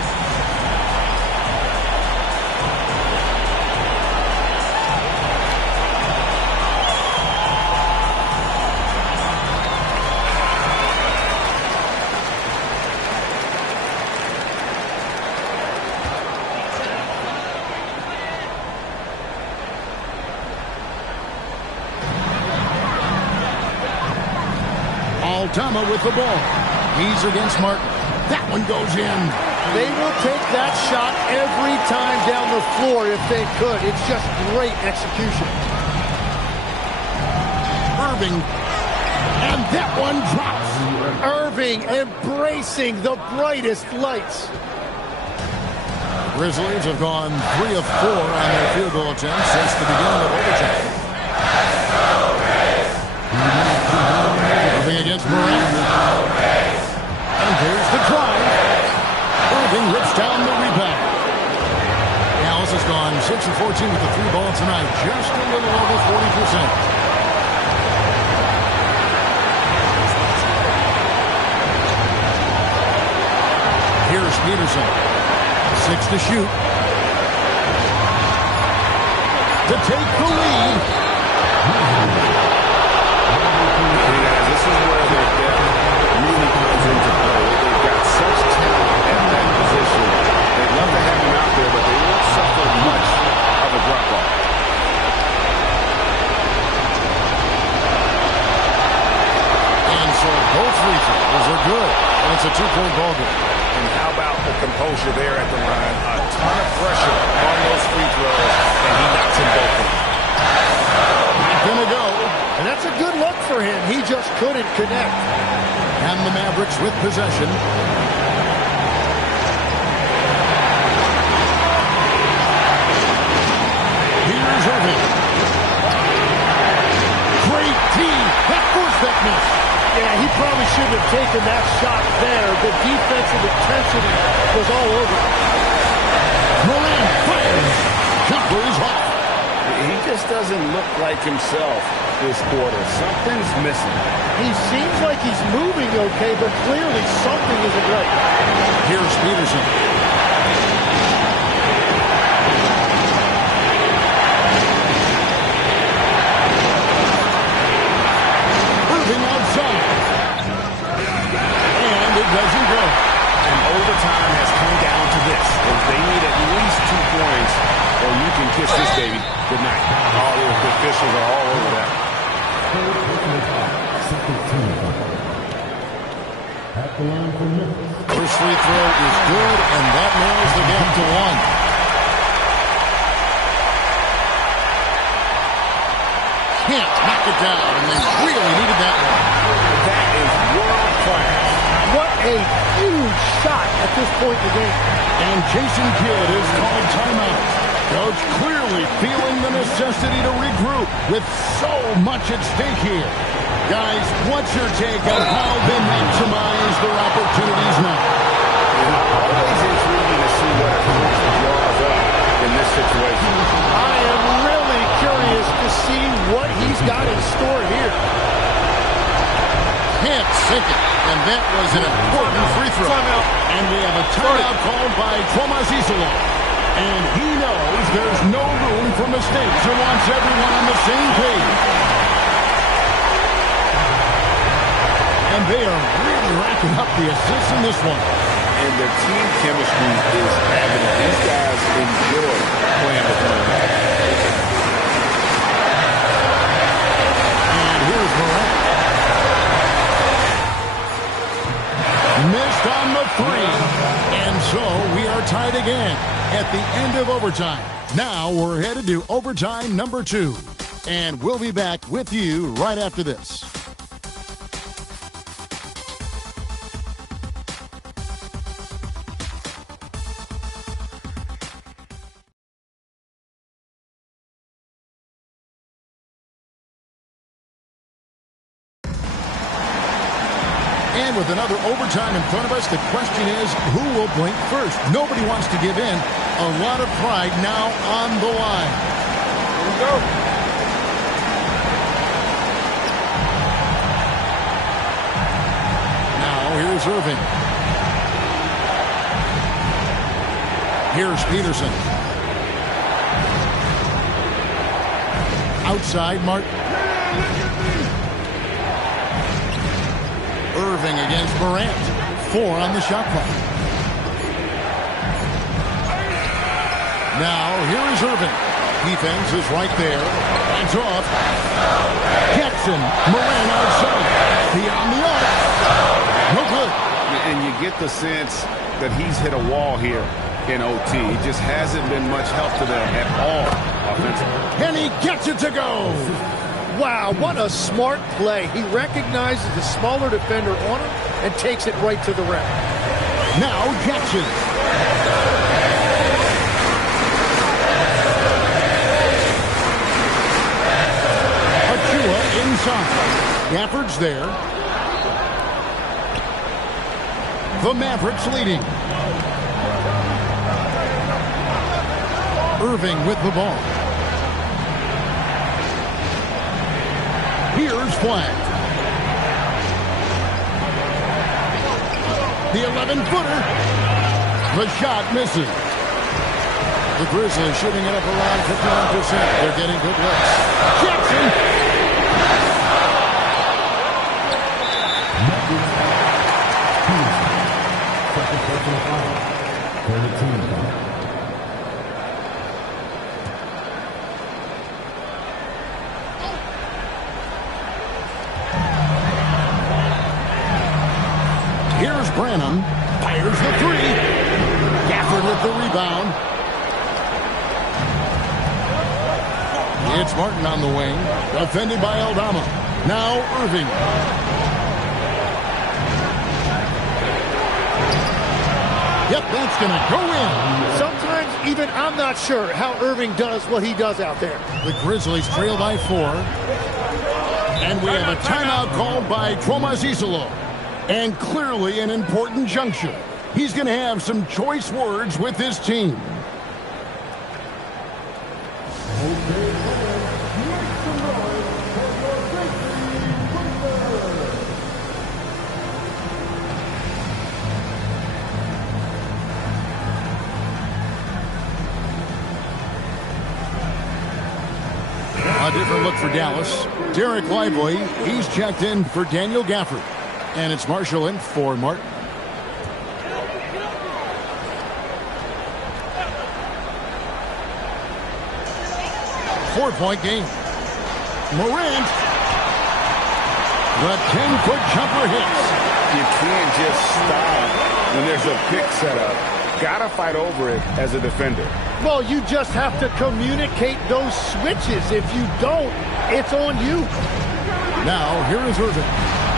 Altama with the ball. He's against Martin. That one goes in. They will take that shot every time down the floor if they could. It's just great execution. Irving. And that one drops. Irving embracing the brightest lights. The Grizzlies have gone 3 of 4 on their field goal attempts since the beginning of overtime. Against Morant. And there's the drive. Irving rips down the rebound. Dallas has gone 6 of 14 with the 3 ball tonight. Just a little over 40%. Here's Peterson. 6 to shoot. To take the lead. This is where their depth really comes into play. They've got such talent at that position. They'd love to have him out there, but they won't suffer much of a drop-off. And so both free throws are good. And it's a 2-point ball game. And how about the composure there at the line? A ton of pressure on those free throws, and he knocks them both in. Not gonna go. And that's a good look for him. He just couldn't connect. And the Mavericks with possession. Here's Irving. Great team. That forced that miss. Yeah, he probably shouldn't have taken that shot there. The defensive intensity was all over. Morant fires. Jumper is off. He just doesn't look like himself this quarter. Something's missing. He seems like he's moving okay, but clearly something isn't right. Here's Peterson. Irving outside. And it doesn't go. An overtime has come down to this. They need at least 2 points, or you can kiss this baby goodnight. Oh, the officials are all over that. First free throw is good, and that narrows the gap to 1. Can't knock it down, and they really needed that one. That is world class. What a huge shot at this point in the game. And Jason Kidd is called timeout. Coach clearly feeling the necessity to regroup with so much at stake here. Guys, what's your take on how they maximize their opportunities now? Always intriguing to see what a coach draws up in this situation. I am really curious to see what he's got in store here. Can't sink it. And that was an important free throw. And we have a timeout called by Isolo. And he knows there's no room for mistakes and wants everyone on the same page. And they are really racking up the assists in this one. And their team chemistry is evident. These guys enjoy playing with one another. And here's Morant. Missed on the three. And so we are tied again at the end of overtime. Now we're headed to overtime number 2. And we'll be back with you right after this. And with another overtime in front of us, the question is, who will blink first? Nobody wants to give in. A lot of pride now on the line. Here we go. Now, here's Irving. Here's Peterson. Outside, Martin. Irving against Morant. 4 on the shot clock. Now, here is Irving. Defense is right there. Hands off. Jackson. Morant outside. Beyond the arc. No good. And you get the sense that he's hit a wall here in OT. He just hasn't been much help to them at all offensively. And he gets it to go. Wow, what a smart play. He recognizes the smaller defender on him and takes it right to the rim. Now Jackson. Achua inside. Gafford's there. The Mavericks leading. Irving with the ball. Here's Flag. The 11-footer. The shot misses. The Grizzlies shooting it up around 51%. They're getting good looks. Jackson. Here's Branham. Fires the three. Gafford with the rebound. It's Martin on the wing. Defended by Aldama. Now Irving. Yep, that's going to go in. Sometimes even I'm not sure how Irving does what he does out there. The Grizzlies trail by 4. And we have a timeout called by Isolo. And clearly an important juncture. He's going to have some choice words with his team. A different look for Dallas. Derek Lively, he's checked in for Daniel Gafford. And it's Marshall in for Martin. 4-point game. Morant. The 10-foot jumper hits. You can't just stop when there's a pick set up. Got to fight over it as a defender. Well, you just have to communicate those switches. If you don't, it's on you. Now, here is Irving.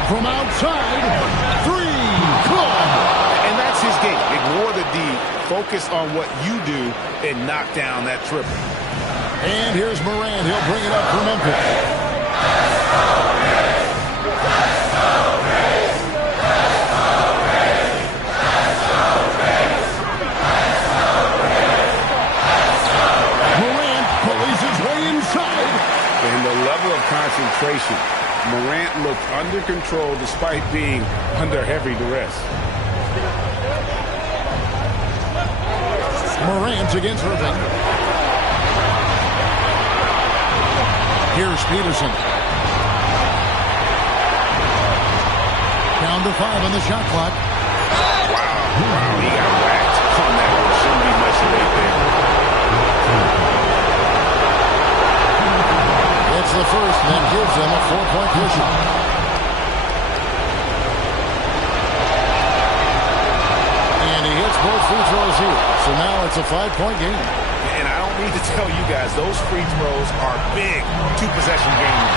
From outside, three, good. And that's his game. Ignore the D. Focus on what you do and knock down that triple. And here's Morant. He'll bring it up for Memphis. Concentration. Morant looked under control despite being under heavy duress. Morant against Irving. Here's Peterson. Down to 5 on the shot clock. Wow, he got whacked on that one. Shouldn't be much late there. It's the first, and that gives them a 4-point cushion. And he hits both free throws here. So now it's a 5-point game. And I don't need to tell you guys, those free throws are big two-possession game.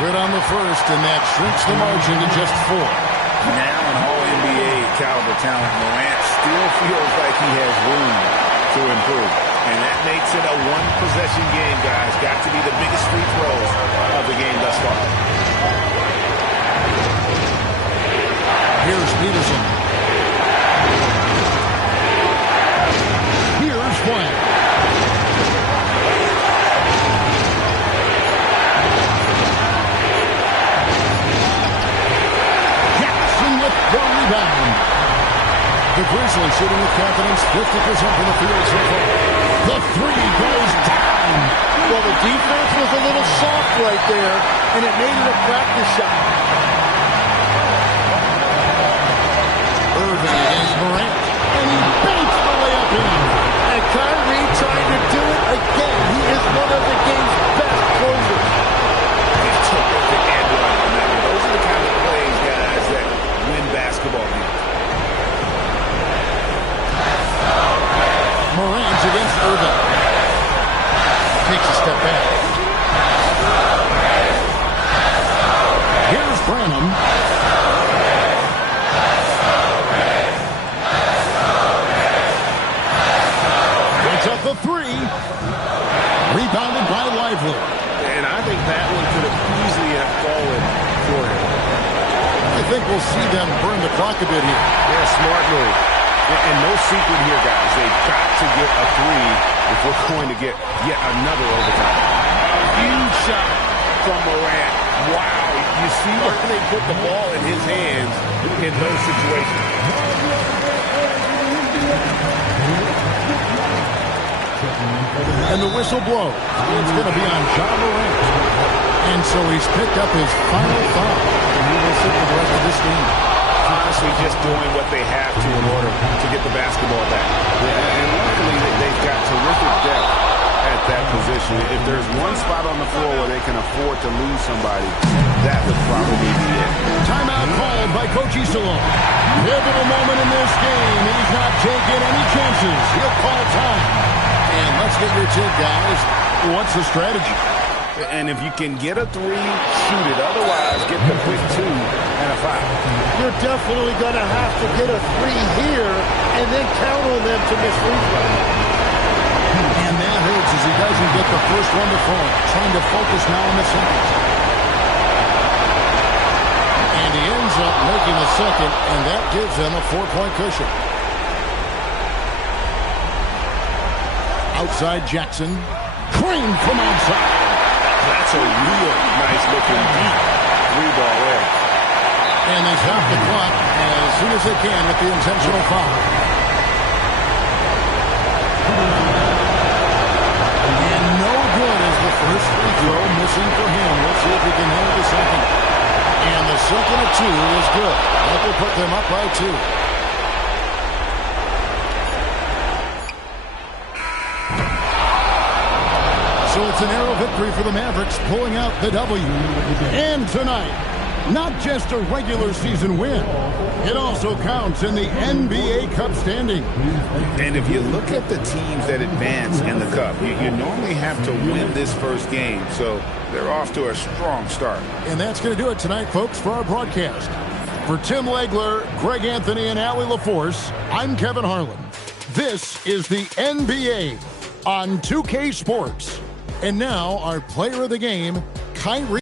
Good on the first, and that shrinks the margin to just 4. Now an all-NBA caliber talent, Morant still feels like he has room to improve. And that makes it a one-possession game, guys. Got to be the biggest free throws of the game thus far. Here's Peterson. Here's White. The rebound. The Grizzlies shooting with confidence, 50% from the field so far. The three goes down. Well, the defense was a little soft right there, and it made it a practice shot. Irving against Morant, and he banks the layup in. And Kyrie trying to do it again. He is one of the game's best closers. He's terrific and one on that. Those are the kind of plays, guys, that win basketball games. Morant against Irving. Takes a step back. Here's Branham. Puts up the three. Rebounded by Lively. And I think that one could have easily have fallen for him. I think we'll see them burn the clock a bit here. Yeah, smart move. And no secret here, guys. They've got to get a three if we're going to get yet another overtime. Huge shot from Morant. Wow. You see where they put the ball in his hands in those situations. And the whistle blows. It's going to be on John Morant. And so he's picked up his final foul. And he will sit for the rest of this game. Honestly, just doing what they have to in order to get the basketball back. And luckily, they've got terrific depth at that position. If there's one spot on the floor where they can afford to lose somebody, that would probably be it. Timeout called by Coach Iserlohn. Pivotal moment in this game. He's not taking any chances. He'll call time. And let's get your take, guys. What's the strategy? And if you can get a three, shoot it. Otherwise, get the quick two and a foul. You're definitely going to have to get a three here and then count on them to miss free throws. And that hurts as he doesn't get the first one to fall. Trying to focus now on the second. And he ends up making the second, and that gives them a 4-point cushion. Outside Jackson. Crane from outside. That's a real nice-looking deep three-ball there. And they stop the clock as soon as they can with the intentional foul. And no good as the first free throw missing for him. We'll see if he can handle the second. And the second of 2 is good. That will put them up by 2. So it's an narrow victory for the Mavericks, pulling out the W. And tonight, not just a regular season win, it also counts in the NBA Cup standing. And if you look at the teams that advance in the Cup, you normally have to win this first game, so they're off to a strong start. And that's going to do it tonight, folks, for our broadcast. For Tim Legler, Greg Anthony, and Allie LaForce, I'm Kevin Harlan. This is the NBA on 2K Sports. And now, our player of the game, Kyrie.